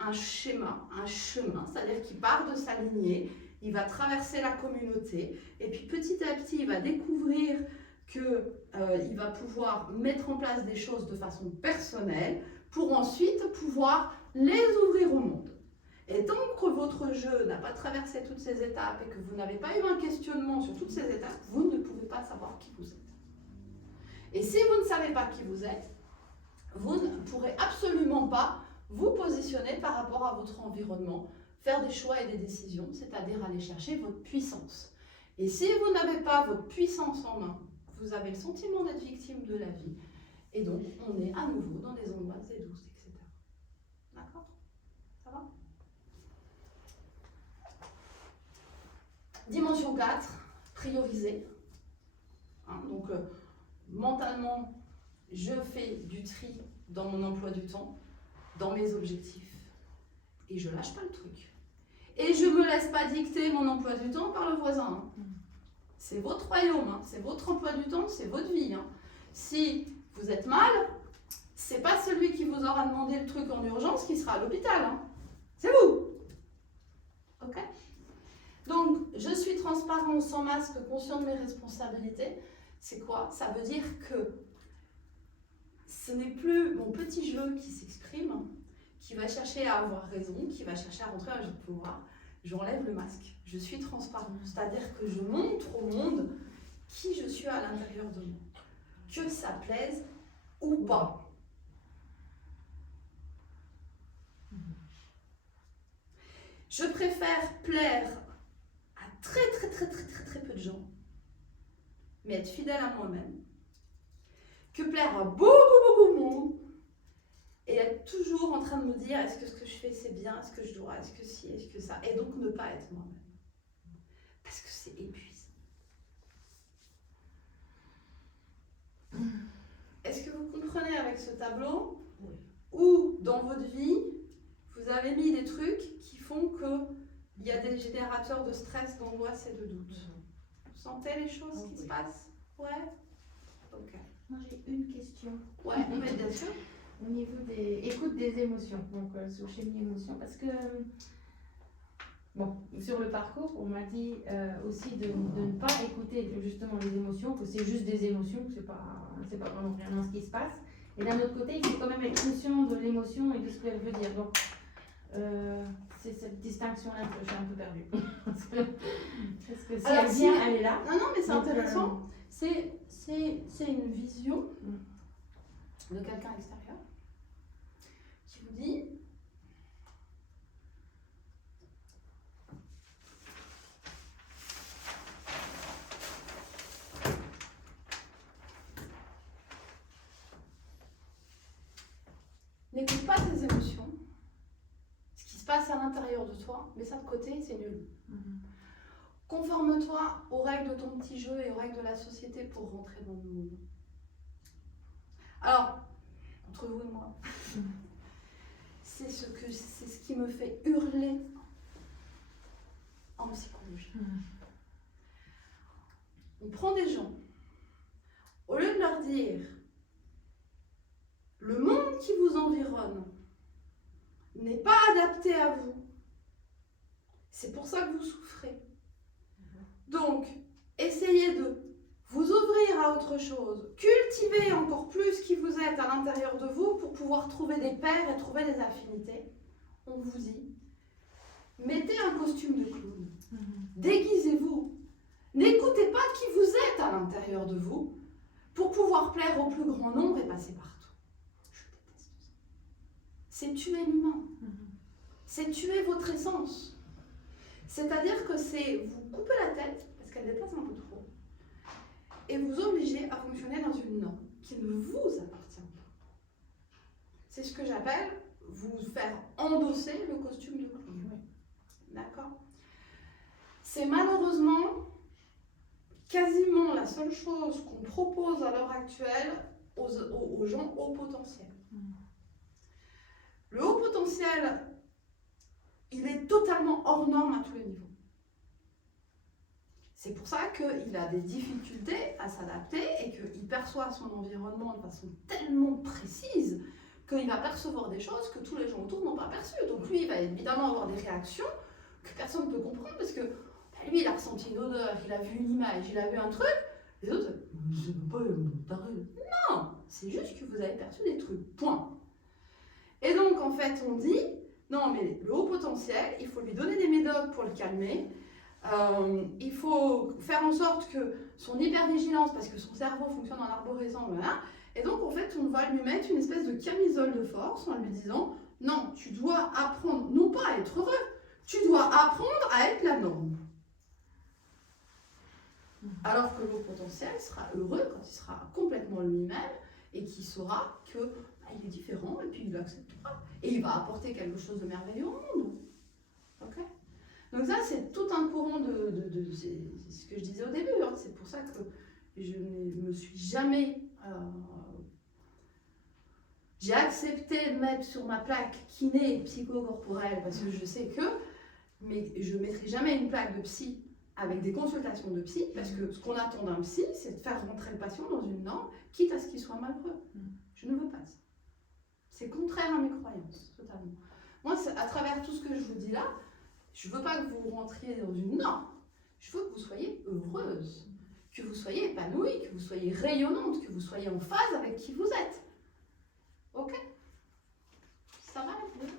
un schéma, un chemin, c'est-à-dire qu'il part de sa lignée, il va traverser la communauté, et puis petit à petit, il va découvrir qu'il va pouvoir mettre en place des choses de façon personnelle, pour ensuite pouvoir les ouvrir au monde. Et tant que votre jeu n'a pas traversé toutes ces étapes et que vous n'avez pas eu un questionnement sur toutes ces étapes, vous ne pouvez pas savoir qui vous êtes. Et si vous ne savez pas qui vous êtes, vous ne pourrez absolument pas vous positionner par rapport à votre environnement, faire des choix et des décisions, c'est-à-dire aller chercher votre puissance. Et si vous n'avez pas votre puissance en main, vous avez le sentiment d'être victime de la vie. Et donc, on est à nouveau dans des angoisses, des doutes, etc. D'accord ? Ça va ? Dimension 4, prioriser. Donc, mentalement, je fais du tri dans mon emploi du temps, dans mes objectifs. Et je lâche pas le truc. Et je me laisse pas dicter mon emploi du temps par le voisin. C'est votre royaume, c'est votre emploi du temps, c'est votre vie. Si vous êtes mal, c'est pas celui qui vous aura demandé le truc en urgence qui sera à l'hôpital. C'est vous. Ok ? Donc, je suis transparent, sans masque, conscient de mes responsabilités. C'est quoi ? Ça veut dire que ce n'est plus mon petit jeu qui s'exprime, qui va chercher à avoir raison, qui va chercher à rentrer un jeu de pouvoir. j'enlève le masque. Je suis transparente, c'est-à-dire que je montre au monde qui je suis à l'intérieur de moi. Que ça plaise ou pas. Je préfère plaire à très peu de gens, mais être fidèle à moi-même, que plaire à beaucoup de monde et être toujours en train de me dire est-ce que ce que je fais c'est bien, est-ce que je dois, est-ce que si, est-ce que ça, et donc ne pas être moi-même. Parce que c'est épuisant. Est-ce que vous comprenez avec ce tableau où dans votre vie, vous avez mis des trucs qui font qu'il y a des générateurs de stress, d'angoisse et de doute. Vous sentez les choses qui se passent? Ouais. Ok. Moi j'ai une question. Ouais, mais bien sûr. Au niveau des écoute des émotions, donc sur chimie émotion, parce que bon, sur le parcours, on m'a dit aussi de ne pas écouter justement les émotions, que c'est juste des émotions, que c'est pas vraiment vraiment ce qui se passe. Et d'un autre côté, il faut quand même être conscient de l'émotion et de ce qu'elle veut dire. Donc c'est cette distinction-là que je suis un peu perdue. Parce que si Alors, elle vient, elle est là. Non, mais c'est Donc, intéressant. C'est une vision de quelqu'un extérieur qui vous dit n'écoute pas tes émotions, ce qui se passe à l'intérieur de toi, mets ça de côté, c'est nul. Conforme-toi aux règles de ton petit jeu et aux règles de la société pour rentrer dans le moule. Alors, entre vous et moi, c'est ce qui me fait hurler en psychologie. On prend des gens, au lieu de leur dire le monde qui vous environne n'est pas adapté à vous, c'est pour ça que vous souffrez. Donc, essayez de vous ouvrir à autre chose, cultivez encore plus qui vous êtes à l'intérieur de vous pour pouvoir trouver des pairs et trouver des affinités. On vous dit, mettez un costume de clown, déguisez-vous, n'écoutez pas qui vous êtes à l'intérieur de vous pour pouvoir plaire au plus grand nombre et passer partout. Je déteste ça. C'est tuer l'humain, c'est tuer votre essence. C'est-à-dire que c'est vous couper la tête, parce qu'elle dépasse un peu trop, et vous obliger à fonctionner dans une norme qui ne vous appartient pas. C'est ce que j'appelle vous faire endosser le costume de clown. D'accord? C'est malheureusement quasiment la seule chose qu'on propose à l'heure actuelle aux gens haut potentiel. Le haut potentiel, il est totalement hors norme à tous les niveaux. C'est pour ça qu'il a des difficultés à s'adapter et qu'il perçoit son environnement de façon tellement précise qu'il va percevoir des choses que tous les gens autour n'ont pas perçues. Donc lui, il va évidemment avoir des réactions que personne ne peut comprendre parce que lui, il a ressenti une odeur, il a vu une image, il a vu un truc. Les autres, je ne pas taré. Non, c'est juste que vous avez perçu des trucs. Point. Et donc, en fait, on dit, non, mais le haut potentiel, il faut lui donner des médocs pour le calmer. Il faut faire en sorte que son hypervigilance, parce que son cerveau fonctionne en arborescent, voilà. Et donc, en fait, on va lui mettre une espèce de camisole de force en lui disant, non, tu dois apprendre, non pas à être heureux, tu dois apprendre à être la norme. Alors que le haut potentiel sera heureux quand il sera complètement lui-même et qu'il saura que il est différent et puis il l'acceptera. Et il va apporter quelque chose de merveilleux au monde. Ok ? Donc ça, c'est tout un courant c'est ce que je disais au début. Hein. C'est pour ça que je ne me suis jamais... j'ai accepté de mettre sur ma plaque kiné psychocorporelle parce que je sais que... Mais je ne mettrai jamais une plaque de psy avec des consultations de psy, parce que ce qu'on attend d'un psy, c'est de faire rentrer le patient dans une norme, quitte à ce qu'il soit malheureux. Je ne veux pas ça. C'est contraire à mes croyances, totalement. Moi, à travers tout ce que je vous dis là, je ne veux pas que vous rentriez dans une norme. Je veux que vous soyez heureuse, que vous soyez épanouie, que vous soyez rayonnante, que vous soyez en phase avec qui vous êtes. Ok? Ça va, les filles?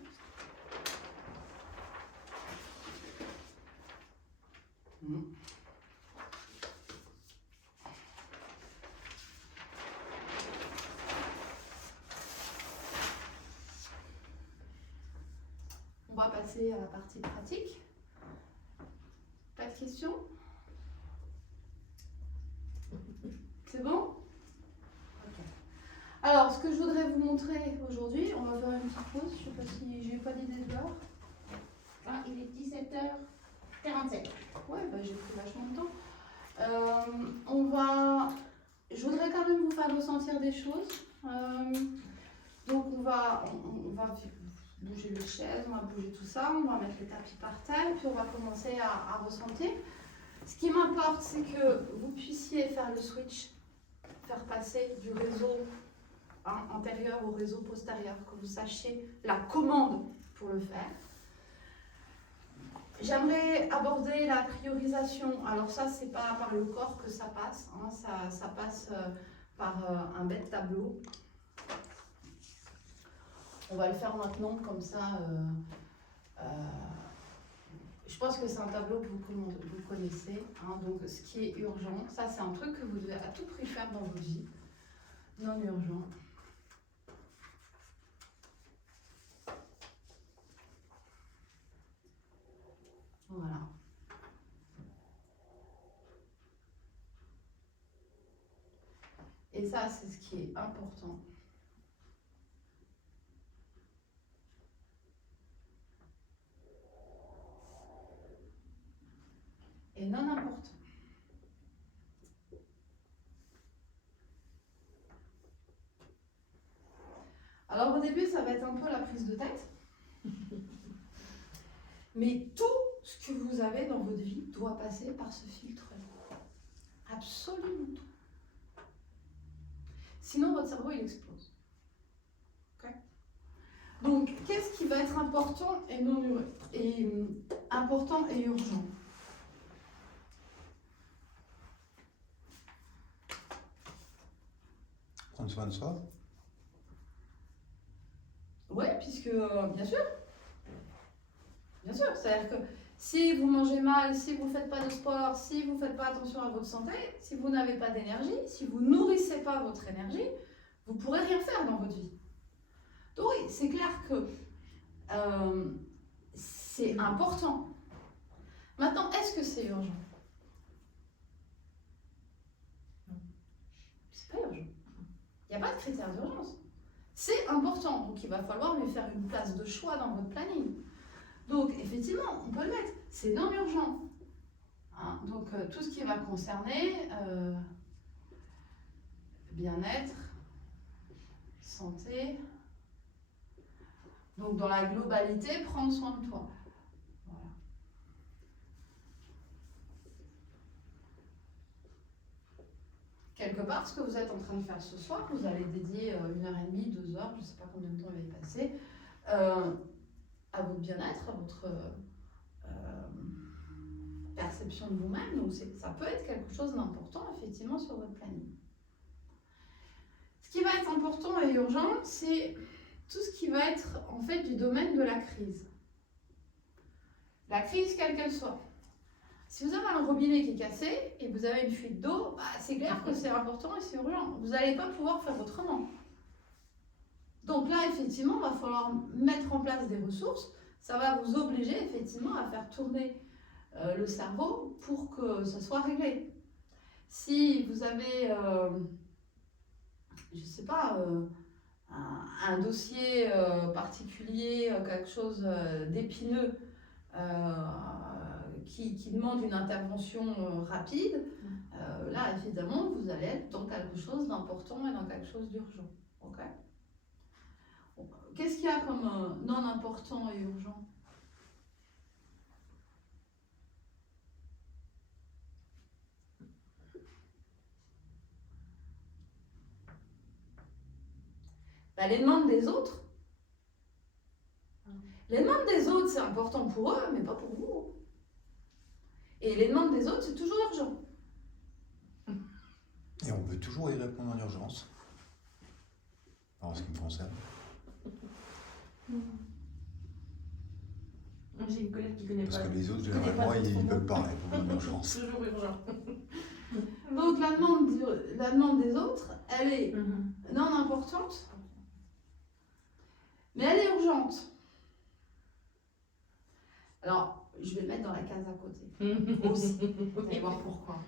On va passer à la partie pratique. Pas de questions? C'est bon? Ok. Alors, ce que je voudrais vous montrer aujourd'hui, on va faire une petite pause. Je sais pas si j'ai pas d'idée de l'heure. Ah, il est 17h47. Ouais, bah, j'ai pris vachement de temps. Je voudrais quand même vous faire ressentir des choses. Donc on va bouger les chaises, on va bouger tout ça, on va mettre les tapis par terre, puis on va commencer à ressentir. Ce qui m'importe, c'est que vous puissiez faire le switch, faire passer du réseau antérieur au réseau postérieur, que vous sachiez la commande pour le faire. J'aimerais aborder la priorisation. Alors ça, c'est pas par le corps que ça passe, hein. Ça passe par un bête tableau. On va le faire maintenant, comme ça. Je pense que c'est un tableau que vous connaissez. Hein. Donc ce qui est urgent, ça c'est un truc que vous devez à tout prix faire dans votre vie. Non urgent. Voilà. Et ça, c'est ce qui est important. Et non important. Alors au début, ça va être un peu la prise de tête. Mais tout ce que vous avez dans votre vie doit passer par ce filtre-là. Absolument tout. Sinon, votre cerveau, il explose. Okay. Donc, qu'est-ce qui va être important et important et urgent? Prendre soin de soi. Oui, puisque, bien sûr. Bien sûr, c'est-à-dire que si vous mangez mal, si vous ne faites pas de sport, si vous ne faites pas attention à votre santé, si vous n'avez pas d'énergie, si vous ne nourrissez pas votre énergie, vous ne pourrez rien faire dans votre vie. Donc oui, c'est clair que c'est important. Maintenant, est-ce que c'est urgent? C'est pas urgent. Il n'y a pas de critère d'urgence. C'est important, donc il va falloir lui faire une place de choix dans votre planning. Donc, effectivement, on peut le mettre. C'est non urgent. Hein, donc, tout ce qui va concerner bien-être, santé. Donc, dans la globalité, prendre soin de toi. Voilà. Quelque part, ce que vous êtes en train de faire ce soir, vous allez dédier 1h30, 2 heures, je ne sais pas combien de temps il va y passer, à votre bien-être, à votre perception de vous-même. Donc ça peut être quelque chose d'important, effectivement, sur votre planning. Ce qui va être important et urgent, c'est tout ce qui va être, en fait, du domaine de la crise. La crise, quelle qu'elle soit. Si vous avez un robinet qui est cassé et que vous avez une fuite d'eau, bah, c'est clair que c'est important et c'est urgent. Vous n'allez pas pouvoir faire autrement. Donc là, effectivement, il va falloir mettre en place des ressources. Ça va vous obliger, effectivement, à faire tourner le cerveau pour que ça soit réglé. Si vous avez, je ne sais pas, un dossier particulier, quelque chose d'épineux qui demande une intervention rapide, là, évidemment, vous allez être dans quelque chose d'important et dans quelque chose d'urgent. Okay. Qu'est-ce qu'il y a comme non important et urgent? Ben, les demandes des autres. Les demandes des autres, c'est important pour eux, mais pas pour vous. Et les demandes des autres, c'est toujours urgent. Et on peut toujours y répondre en urgence. En ce qui me concerne. J'ai une collègue qui connaît Parce pas. que les autres, généralement, ils ne peuvent pas répondre en urgence. Toujours urgent. Donc la demande des autres, elle est non importante, mais elle est urgente. Alors, je vais le mettre dans la case à côté aussi. Vous allez voir pourquoi.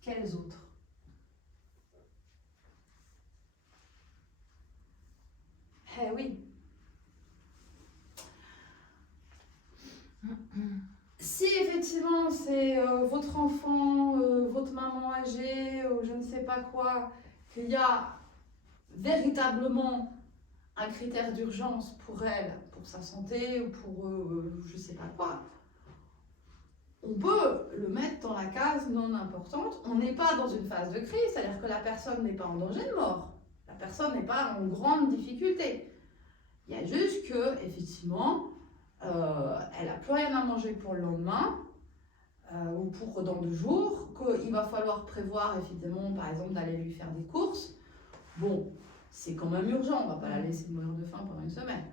Quels autres? Eh oui. Si effectivement c'est votre enfant, votre maman âgée, ou je ne sais pas quoi, qu'il y a véritablement un critère d'urgence pour elle, pour sa santé ou pour je ne sais pas quoi, on peut le mettre dans la case non importante. On n'est pas dans une phase de crise, c'est-à-dire que la personne n'est pas en danger de mort. La personne n'est pas en grande difficulté. Il y a juste que, effectivement, elle n'a plus rien à manger pour le lendemain ou pour dans 2 jours, qu'il va falloir prévoir, évidemment, par exemple, d'aller lui faire des courses. Bon, c'est quand même urgent, on ne va pas la laisser mourir de faim pendant 1 semaine.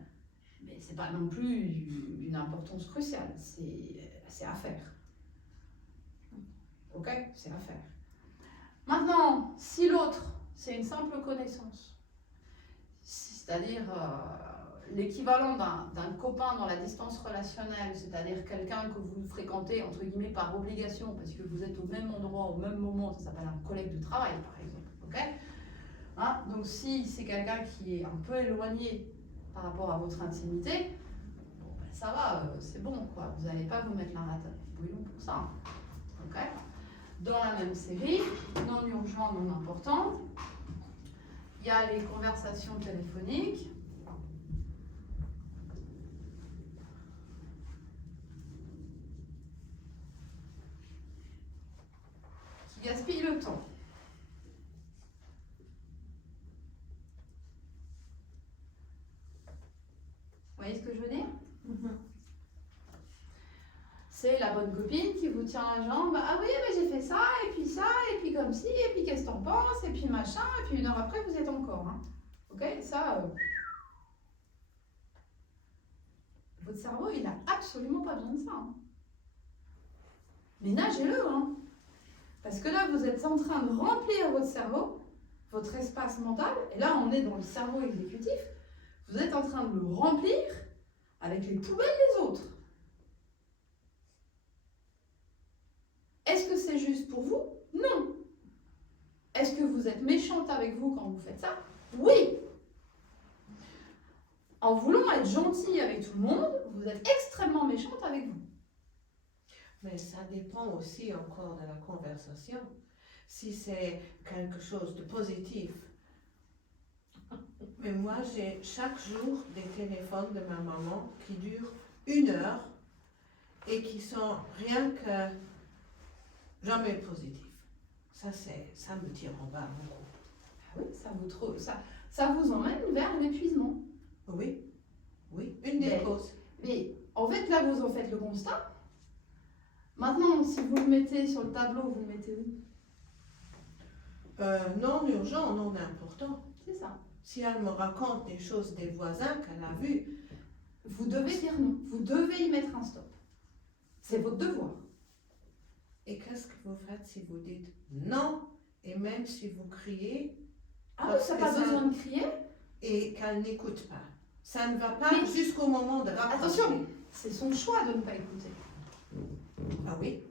Mais ce n'est pas non plus d'une importance cruciale, c'est à faire. Ok? C'est à faire. Maintenant, si l'autre, c'est une simple connaissance, c'est-à-dire l'équivalent d'un copain dans la distance relationnelle, c'est-à-dire quelqu'un que vous fréquentez entre guillemets par obligation parce que vous êtes au même endroit, au même moment, ça s'appelle un collègue de travail par exemple. Okay, hein? Donc si c'est quelqu'un qui est un peu éloigné par rapport à votre intimité, bon, ben, ça va, c'est bon, quoi. Vous n'allez pas vous mettre la rate au bouillon pour ça. Okay, dans la même série, non urgent, non important, il y a les conversations téléphoniques. Qui gaspillent le temps. Vous voyez ce que je veux dire? C'est la bonne copine qui vous tient la jambe. Ah oui, mais j'ai fait ça, et puis comme ci, et puis qu'est-ce que t'en penses, et puis machin, et puis 1 heure après, vous êtes encore. Hein. Ok, ça. Votre cerveau, il n'a absolument pas besoin de ça. Hein. Ménagez-le. Hein. Parce que là, vous êtes en train de remplir votre cerveau, votre espace mental, et là, on est dans le cerveau exécutif. Vous êtes en train de le remplir avec les poubelles des autres. Est-ce que c'est juste pour vous? Non. Est-ce que vous êtes méchante avec vous quand vous faites ça? Oui. En voulant être gentil avec tout le monde, vous êtes extrêmement méchante avec vous. Mais ça dépend aussi encore de la conversation. Si c'est quelque chose de positif. Mais moi, j'ai chaque jour des téléphones de ma maman qui durent 1 heure et qui sont rien que jamais positifs. Ça me tire en bas beaucoup. Ah oui, ça vous emmène vers l'épuisement. Oui, une des causes. Mais en fait, là, vous en faites le constat. Maintenant, si vous le mettez sur le tableau, vous le mettez où? Non urgent, non important. C'est ça. Si elle me raconte des choses des voisins qu'elle a vues, vous devez dire non. Vous devez y mettre un stop. C'est votre devoir. Et qu'est-ce que vous faites si vous dites non, et même si vous criez? Ah oui, ça n'a pas besoin de crier. Et qu'elle n'écoute pas. Ça ne va pas Mais jusqu'au moment de raccrocher. attention, c'est son choix de ne pas écouter. Ah oui.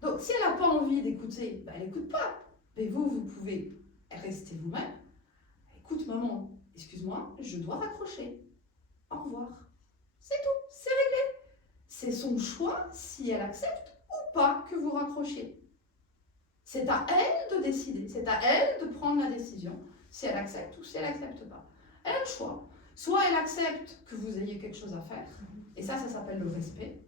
Donc, si elle n'a pas envie d'écouter, bah, elle n'écoute pas. Mais vous pouvez rester vous-même. Écoute, maman, excuse-moi, je dois raccrocher. Au revoir. C'est tout, c'est réglé. C'est son choix si elle accepte ou pas que vous raccrochiez. C'est à elle de décider, c'est à elle de prendre la décision, si elle accepte ou si elle n'accepte pas. Elle a le choix. Soit elle accepte que vous ayez quelque chose à faire, et ça s'appelle le respect.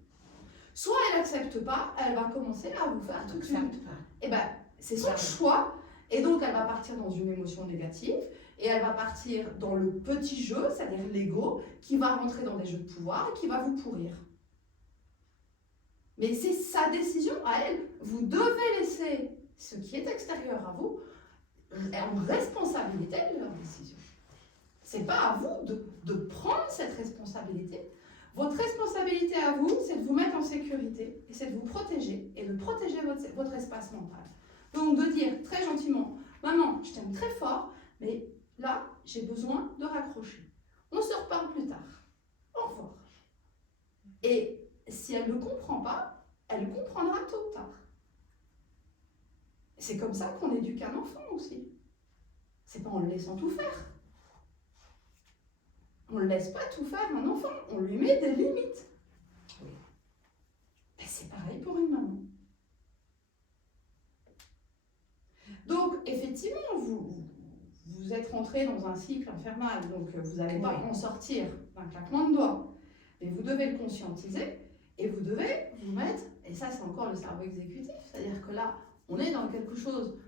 Soit elle n'accepte pas, elle va commencer à vous faire tout de suite. Et ben, c'est son choix, et donc elle va partir dans une émotion négative, et elle va partir dans le petit jeu, c'est-à-dire l'ego, qui va rentrer dans des jeux de pouvoir et qui va vous pourrir. Mais c'est sa décision à elle. Vous devez laisser ce qui est extérieur à vous en responsabilité de leur décision. C'est pas à vous de prendre cette responsabilité. Votre responsabilité à vous, c'est de vous mettre en sécurité et c'est de vous protéger et de protéger votre espace mental. Donc de dire très gentiment, maman, je t'aime très fort, mais là, j'ai besoin de raccrocher. On se reparle plus tard. Au revoir. Et si elle ne comprend pas, elle comprendra tôt ou tard. C'est comme ça qu'on éduque un enfant aussi. C'est pas en le laissant tout faire. On ne laisse pas tout faire un enfant, on lui met des limites. Oui. Ben, c'est pareil pour une maman. Donc, effectivement, vous êtes rentré dans un cycle infernal, donc vous n'allez pas en sortir d'un claquement de doigts. Mais vous devez le conscientiser et vous devez vous mettre, et ça c'est encore le cerveau exécutif, c'est-à-dire que là, on est dans quelque chose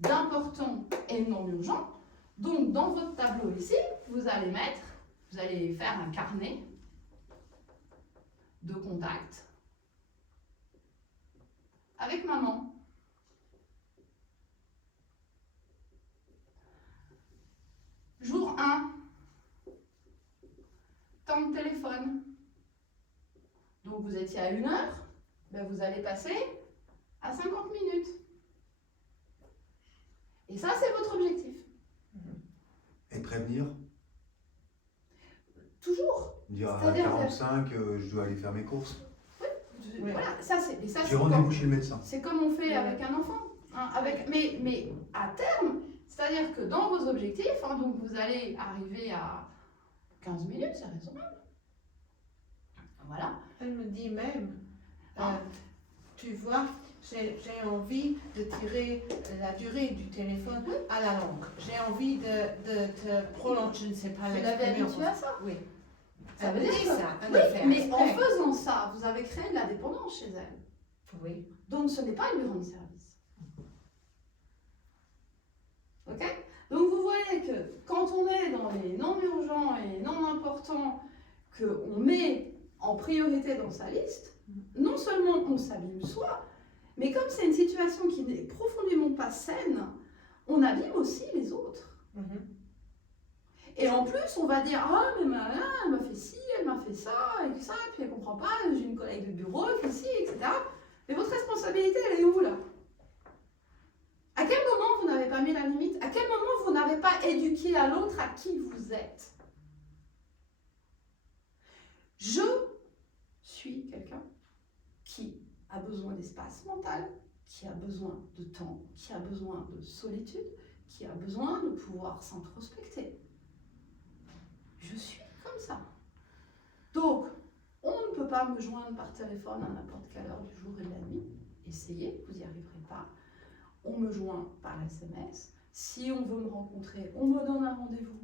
d'important et non urgent. Donc, dans votre tableau ici, vous allez faire un carnet de contact avec maman. Jour 1, temps de téléphone. Donc vous étiez à 1 heure, ben vous allez passer à 50 minutes. Et ça, c'est votre objectif. Et prévenir, Toujours. dire à C'est-à-dire 45, je dois aller faire mes courses. Oui. Voilà, ça c'est. J'ai rendez-vous chez le médecin. C'est comme on fait avec un enfant. Hein, mais à terme, c'est-à-dire que dans vos objectifs, hein, donc vous allez arriver à 15 minutes, c'est raisonnable. Voilà. Elle me dit même, Ah. tu vois, j'ai envie de tirer la durée du téléphone à la longue. J'ai envie de te prolonger, je ne sais pas Vous l'avez l'exprimer en habitué à ça. Oui. Ça veut Elle dire dit que- ça, un Oui, affaire mais en exprès. faisant ça, vous avez créé de la dépendance chez elle. Oui. Donc ce n'est pas lui rendre service. Ok? Donc vous voyez que quand on est dans les non urgents et non importants, qu'on met en priorité dans sa liste, non seulement on s'abîme soi, mais comme c'est une situation qui n'est profondément pas saine, on abîme aussi les autres. Mhm. Et en plus, on va dire, ah, mais elle m'a fait ci, elle m'a fait ça, et ça, et puis elle comprend pas, j'ai une collègue de bureau, elle fait ci, etc. Mais votre responsabilité, elle est où, là? À quel moment vous n'avez pas mis la limite? À quel moment vous n'avez pas éduqué à l'autre à qui vous êtes? Je suis quelqu'un qui a besoin d'espace mental, qui a besoin de temps, qui a besoin de solitude, qui a besoin de pouvoir s'introspecter. Je suis comme ça. Donc, on ne peut pas me joindre par téléphone à n'importe quelle heure du jour et de la nuit. Essayez, vous n'y arriverez pas. On me joint par SMS. Si on veut me rencontrer, on me donne un rendez-vous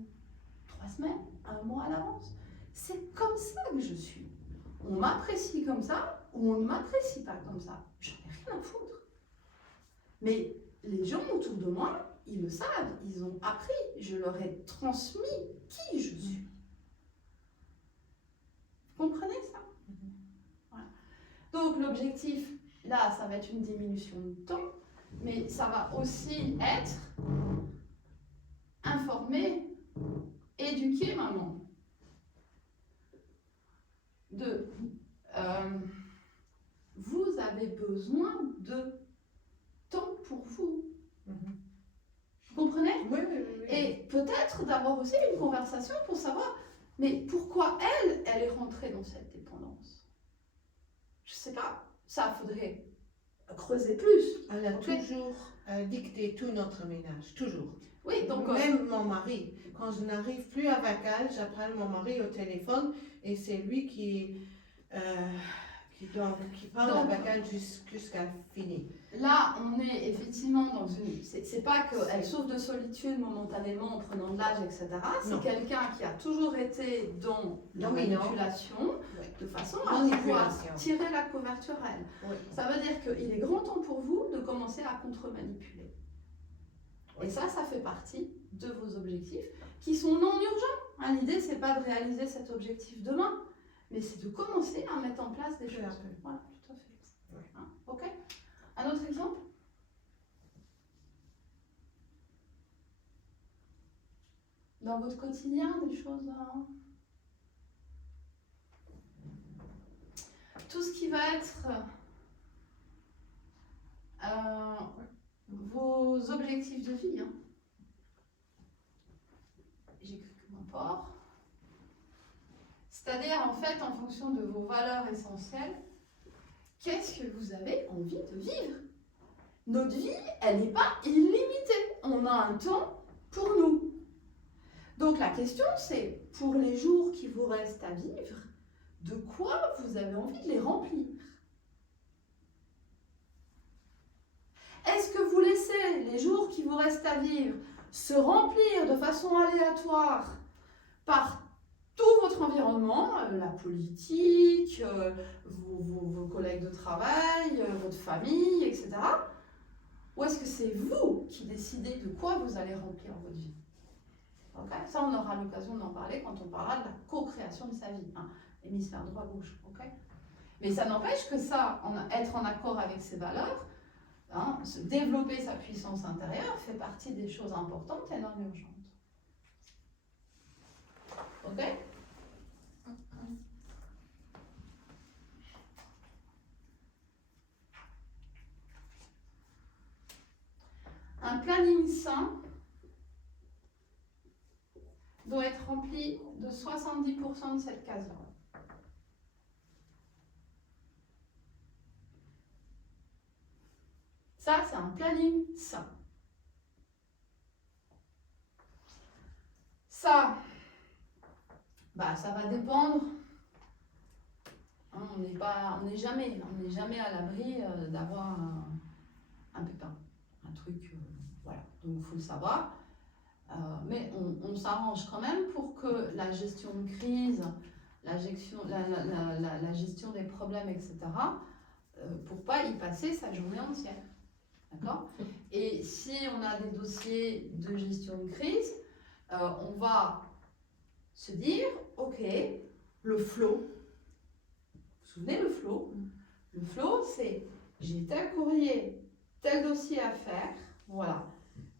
3 semaines, 1 mois à l'avance. C'est comme ça que je suis. On m'apprécie comme ça ou on ne m'apprécie pas comme ça. J'en ai rien à foutre. Mais les gens autour de moi, ils le savent, ils ont appris. Je leur ai transmis qui je suis. Vous comprenez ça? Voilà. Donc l'objectif, là, ça va être une diminution de temps, mais ça va aussi être informer, éduquer maman. Vous avez besoin de temps pour vous. Mhm. Vous comprenez? Oui, oui, oui, oui. Et peut-être d'avoir aussi une conversation pour savoir, mais pourquoi elle est rentrée dans cette dépendance? Je sais pas, ça faudrait creuser plus. Elle a Ok. toujours dicté tout notre ménage, toujours. Oui, donc Même mon mari. Quand je n'arrive plus avec elle, j'appelle mon mari au téléphone et c'est lui qui parle Donc- avec elle jusqu'à finir. là, on est effectivement dans une. C'est pas qu'elle souffre de solitude momentanément en prenant de l'âge, etc. C'est Non. quelqu'un qui a toujours été dans la Dominant. manipulation Oui. de façon à pouvoir Manipulation. tirer la couverture à elle. Oui. Ça veut dire qu'il est grand temps pour vous de commencer à contre-manipuler. Et ça fait partie de vos objectifs qui sont non urgents. Hein, l'idée, c'est pas de réaliser cet objectif demain, mais c'est de commencer à mettre en place des Tout à choses. fait. Voilà, tout à fait. Ouais. Hein, ok. Un autre exemple? Dans votre quotidien, des choses. tout ce qui va être vos objectifs de vie. Hein. J'écris comme un porc. C'est-à-dire, en fait, en fonction de vos valeurs essentielles, qu'est-ce que vous avez envie de vivre? Notre vie, elle n'est pas illimitée. On a un temps pour nous. Donc la question, c'est, pour les jours qui vous restent à vivre, de quoi vous avez envie de les remplir? Est-ce que vous laissez les jours qui vous restent à vivre se remplir de façon aléatoire par tout votre environnement, la politique, vos collègues de travail, votre famille, etc. Ou est-ce que c'est vous qui décidez de quoi vous allez remplir votre vie? Okay. Ça, on aura l'occasion d'en parler quand on parlera de la co-création de sa vie, hein, hémisphère droit-gauche. Okay. Mais ça n'empêche que ça, être en accord avec ses valeurs, hein, se développer sa puissance intérieure, fait partie des choses importantes et non urgentes. Ok? Un planning sain doit être rempli de 70% de cette case-là. Ça, c'est un planning sain. Ça, ça va dépendre. Hein, on n'est jamais à l'abri d'avoir un pépin, un truc, voilà. Donc il faut le savoir. Mais on s'arrange quand même pour que la gestion de crise, la gestion des problèmes, etc., pour pas y passer sa journée entière. D'accord? Et si on a des dossiers de gestion de crise, on va se dire, ok, le flow. Vous vous souvenez le flow? Le flow, c'est j'ai tel courrier, tel dossier à faire, voilà.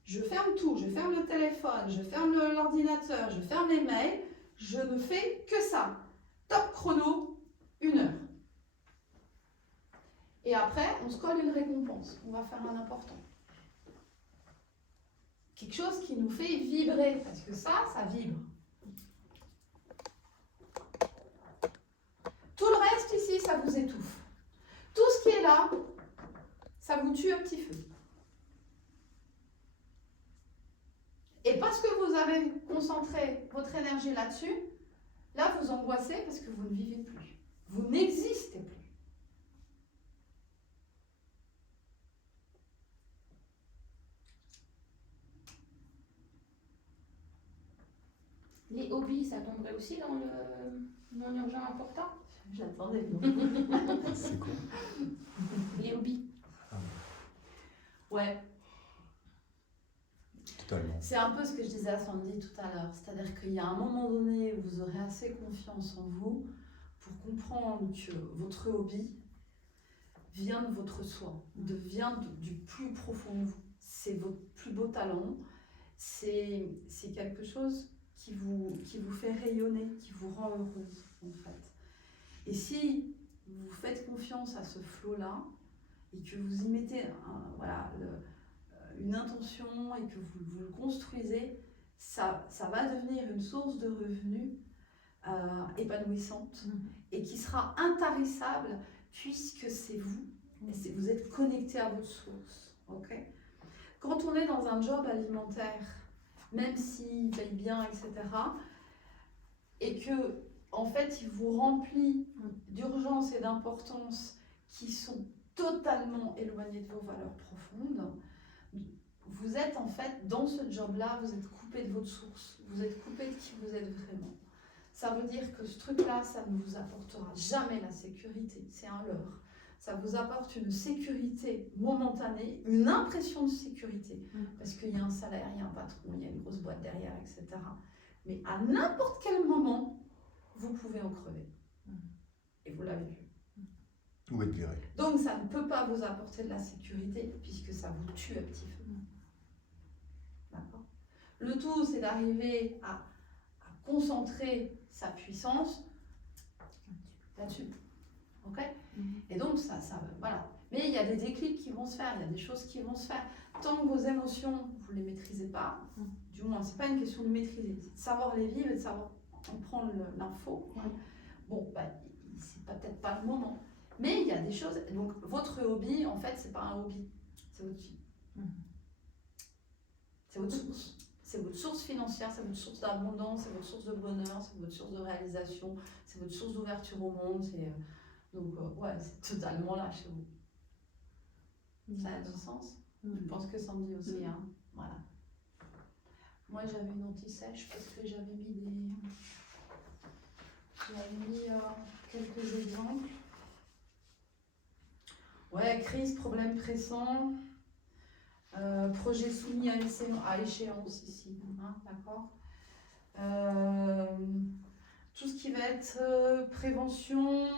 Je ferme tout, je ferme le téléphone, je ferme l'ordinateur, je ferme les mails, je ne fais que ça. Top chrono, 1 heure. Et après, on se colle une récompense. On va faire un important. Quelque chose qui nous fait vibrer, parce que ça vibre. Tout le reste ici, ça vous étouffe. Tout ce qui est là, ça vous tue à petit feu. Et parce que vous avez concentré votre énergie là-dessus, là, vous angoissez parce que vous ne vivez plus. Vous n'existez plus. Les hobbies, ça tomberait aussi dans le non-urgent important? J'attendais. C'est quoi? Les hobbies. Ouais. Totalement. C'est un peu ce que je disais à Sandy tout à l'heure. C'est-à-dire qu'il y a un moment donné où vous aurez assez confiance en vous pour comprendre que votre hobby vient de votre soi, vient du plus profond de vous. C'est votre plus beau talent. C'est quelque chose qui vous fait rayonner, qui vous rend heureuse, en fait. Et si vous faites confiance à ce flot-là et que vous y mettez une intention et que vous le construisez, ça va devenir une source de revenus épanouissante et qui sera intarissable puisque c'est vous. Et vous êtes connecté à votre source. Okay? Quand on est dans un job alimentaire, même s'il paye bien, etc., et que en fait il vous remplit d'urgence et d'importance qui sont totalement éloignées de vos valeurs profondes, vous êtes en fait dans ce job-là, vous êtes coupé de votre source, vous êtes coupé de qui vous êtes vraiment. Ça veut dire que ce truc-là, ça ne vous apportera jamais la sécurité, c'est un leurre. Ça vous apporte une sécurité momentanée, une impression de sécurité, parce qu'il y a un salaire, il y a un patron, il y a une grosse boîte derrière, etc. Mais à n'importe quel moment, vous pouvez en crever. Et vous l'avez vu. Ou être viré. Donc ça ne peut pas vous apporter de la sécurité, puisque ça vous tue à petit feu. D'accord ? Le tout, c'est d'arriver à concentrer sa puissance là-dessus. Ok. Mhm. Et donc, voilà. Mais il y a des déclics qui vont se faire, il y a des choses qui vont se faire. Tant que vos émotions, vous ne les maîtrisez pas, du moins, ce n'est pas une question de maîtriser, c'est de savoir les vivre et de savoir en prendre l'info. Ouais. Bon, bah, c'est peut-être pas le moment. Mais il y a des choses. Donc, votre hobby, en fait, c'est pas un hobby, c'est votre vie. Mhm. C'est votre source. C'est votre source financière, c'est votre source d'abondance, c'est votre source de bonheur, c'est votre source de réalisation, c'est votre source d'ouverture au monde. Donc, ouais, c'est totalement là chez vous. Ça a du sens? Je pense que Sandy aussi, hein. Voilà. Moi, j'avais une anti-sèche parce que j'avais mis quelques exemples. Ouais, crise, problème pressant, projet soumis à échéance ici, hein, d'accord. Tout ce qui va être prévention,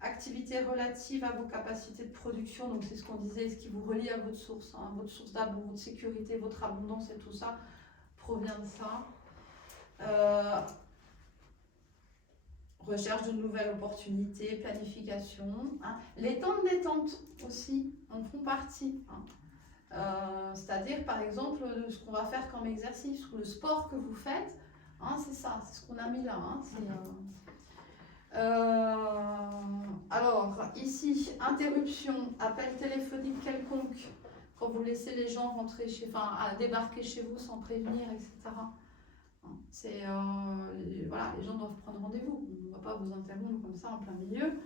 activité relative à vos capacités de production, donc c'est ce qu'on disait, ce qui vous relie à votre source, hein, votre source d'abondance, votre sécurité, votre abondance et tout ça provient de ça. Recherche de nouvelles opportunités, planification. Hein. Les temps de détente aussi en font partie. Hein. C'est-à-dire, par exemple, ce qu'on va faire comme exercice ou le sport que vous faites, hein, c'est ça, c'est ce qu'on a mis là. Hein, alors, ici, interruption, appel téléphonique quelconque, quand vous laissez les gens débarquer chez vous sans prévenir, etc. Voilà, les gens doivent prendre rendez-vous. On ne va pas vous interrompre comme ça en plein milieu.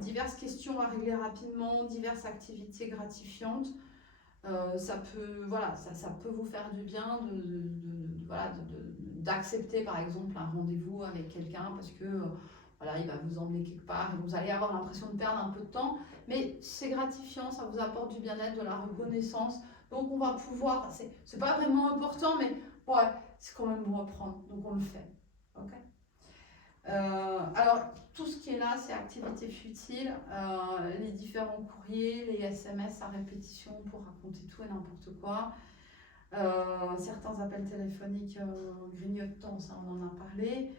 Diverses questions à régler rapidement, diverses activités gratifiantes. Ça peut vous faire du bien d'accepter par exemple un rendez-vous avec quelqu'un parce que il va vous emmener quelque part et vous allez avoir l'impression de perdre un peu de temps, mais c'est gratifiant, ça vous apporte du bien-être, de la reconnaissance. Donc on va pouvoir, c'est pas vraiment important, mais ouais, c'est quand même bon à prendre, donc on le fait. Okay. Alors tout ce qui est là, c'est activités futiles, les différents courriers, les SMS à répétition pour raconter tout et n'importe quoi. Certains appels téléphoniques grignotants, ça on en a parlé.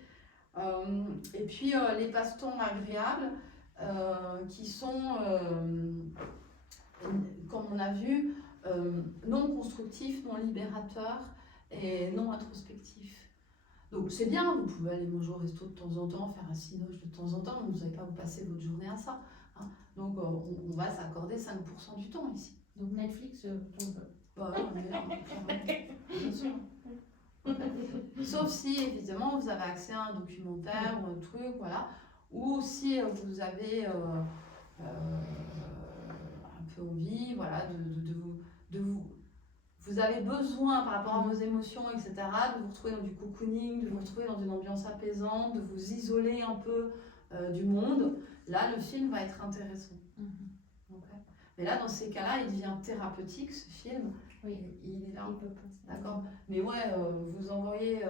Et puis les passe-temps agréables qui sont, comme on a vu, non constructifs, non libérateurs et non introspectifs. Donc c'est bien, vous pouvez aller manger au resto de temps en temps, faire un cinoche de temps en temps, mais vous n'allez pas vous passer votre journée à ça. Hein. Donc on va s'accorder 5% du temps ici. Donc Netflix, on veut. Bah, bien sûr. Sauf si évidemment vous avez accès à un documentaire ou un truc, voilà, ou si vous avez un peu envie, voilà, vous avez besoin par rapport à vos émotions, etc., de vous retrouver dans du cocooning, de vous retrouver dans une ambiance apaisante, de vous isoler un peu du monde. Là, le film va être intéressant. Okay. Mais là, dans ces cas-là, il devient thérapeutique, ce film. Oui. Il est là. D'accord. Mais ouais, vous envoyez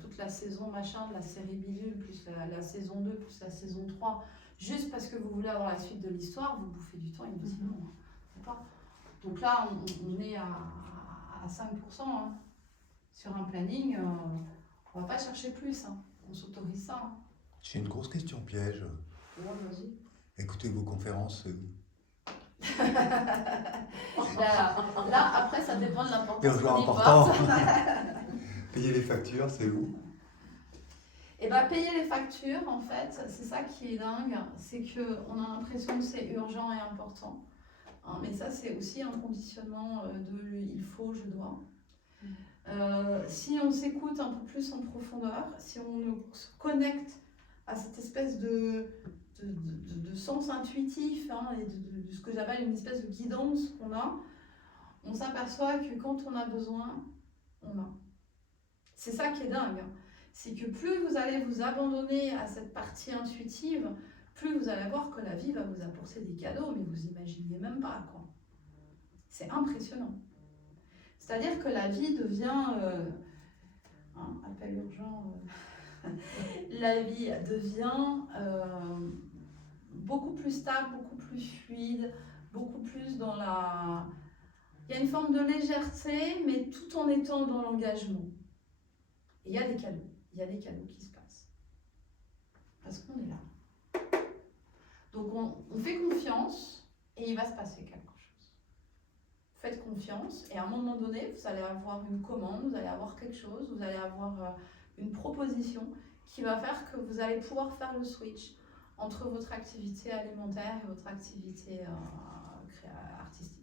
toute la saison machin de la série Bidule, plus la saison 2, plus la saison 3, juste parce que vous voulez avoir la suite de l'histoire, vous bouffez du temps inutilement. D'accord. Donc là, on est à 5%. Hein. Sur un planning, on va pas chercher plus. Hein. On s'autorise ça. Hein. J'ai une grosse question piège. Ouais, vas-y. Écoutez vos conférences, c'est où? Là, après, ça dépend de l'importance qu'on y important. porte. Payer les factures, c'est où? Et bien, payer les factures, en fait, c'est ça qui est dingue. C'est qu'on a l'impression que c'est urgent et important. Hein, mais ça, c'est aussi un conditionnement de il faut, je dois. Si on s'écoute un peu plus en profondeur, si on se connecte à cette espèce de sens intuitif, hein, et de ce que j'appelle une espèce de guidance qu'on a, on s'aperçoit que quand on a besoin, on a. C'est ça qui est dingue. Hein. C'est que plus vous allez vous abandonner à cette partie intuitive, plus vous allez voir que la vie va vous apporter des cadeaux, mais vous imaginez même pas quoi. C'est impressionnant. C'est-à-dire que la vie devient... appel urgent... la vie devient beaucoup plus stable, beaucoup plus fluide, beaucoup plus dans la... Il y a une forme de légèreté, mais tout en étant dans l'engagement. Et il y a des cadeaux. Il y a des cadeaux qui se passent. parce qu'on est là. Donc on fait confiance et il va se passer quelque chose. Faites confiance et à un moment donné, vous allez avoir une commande, vous allez avoir quelque chose, vous allez avoir une proposition qui va faire que vous allez pouvoir faire le switch entre votre activité alimentaire et votre activité artistique.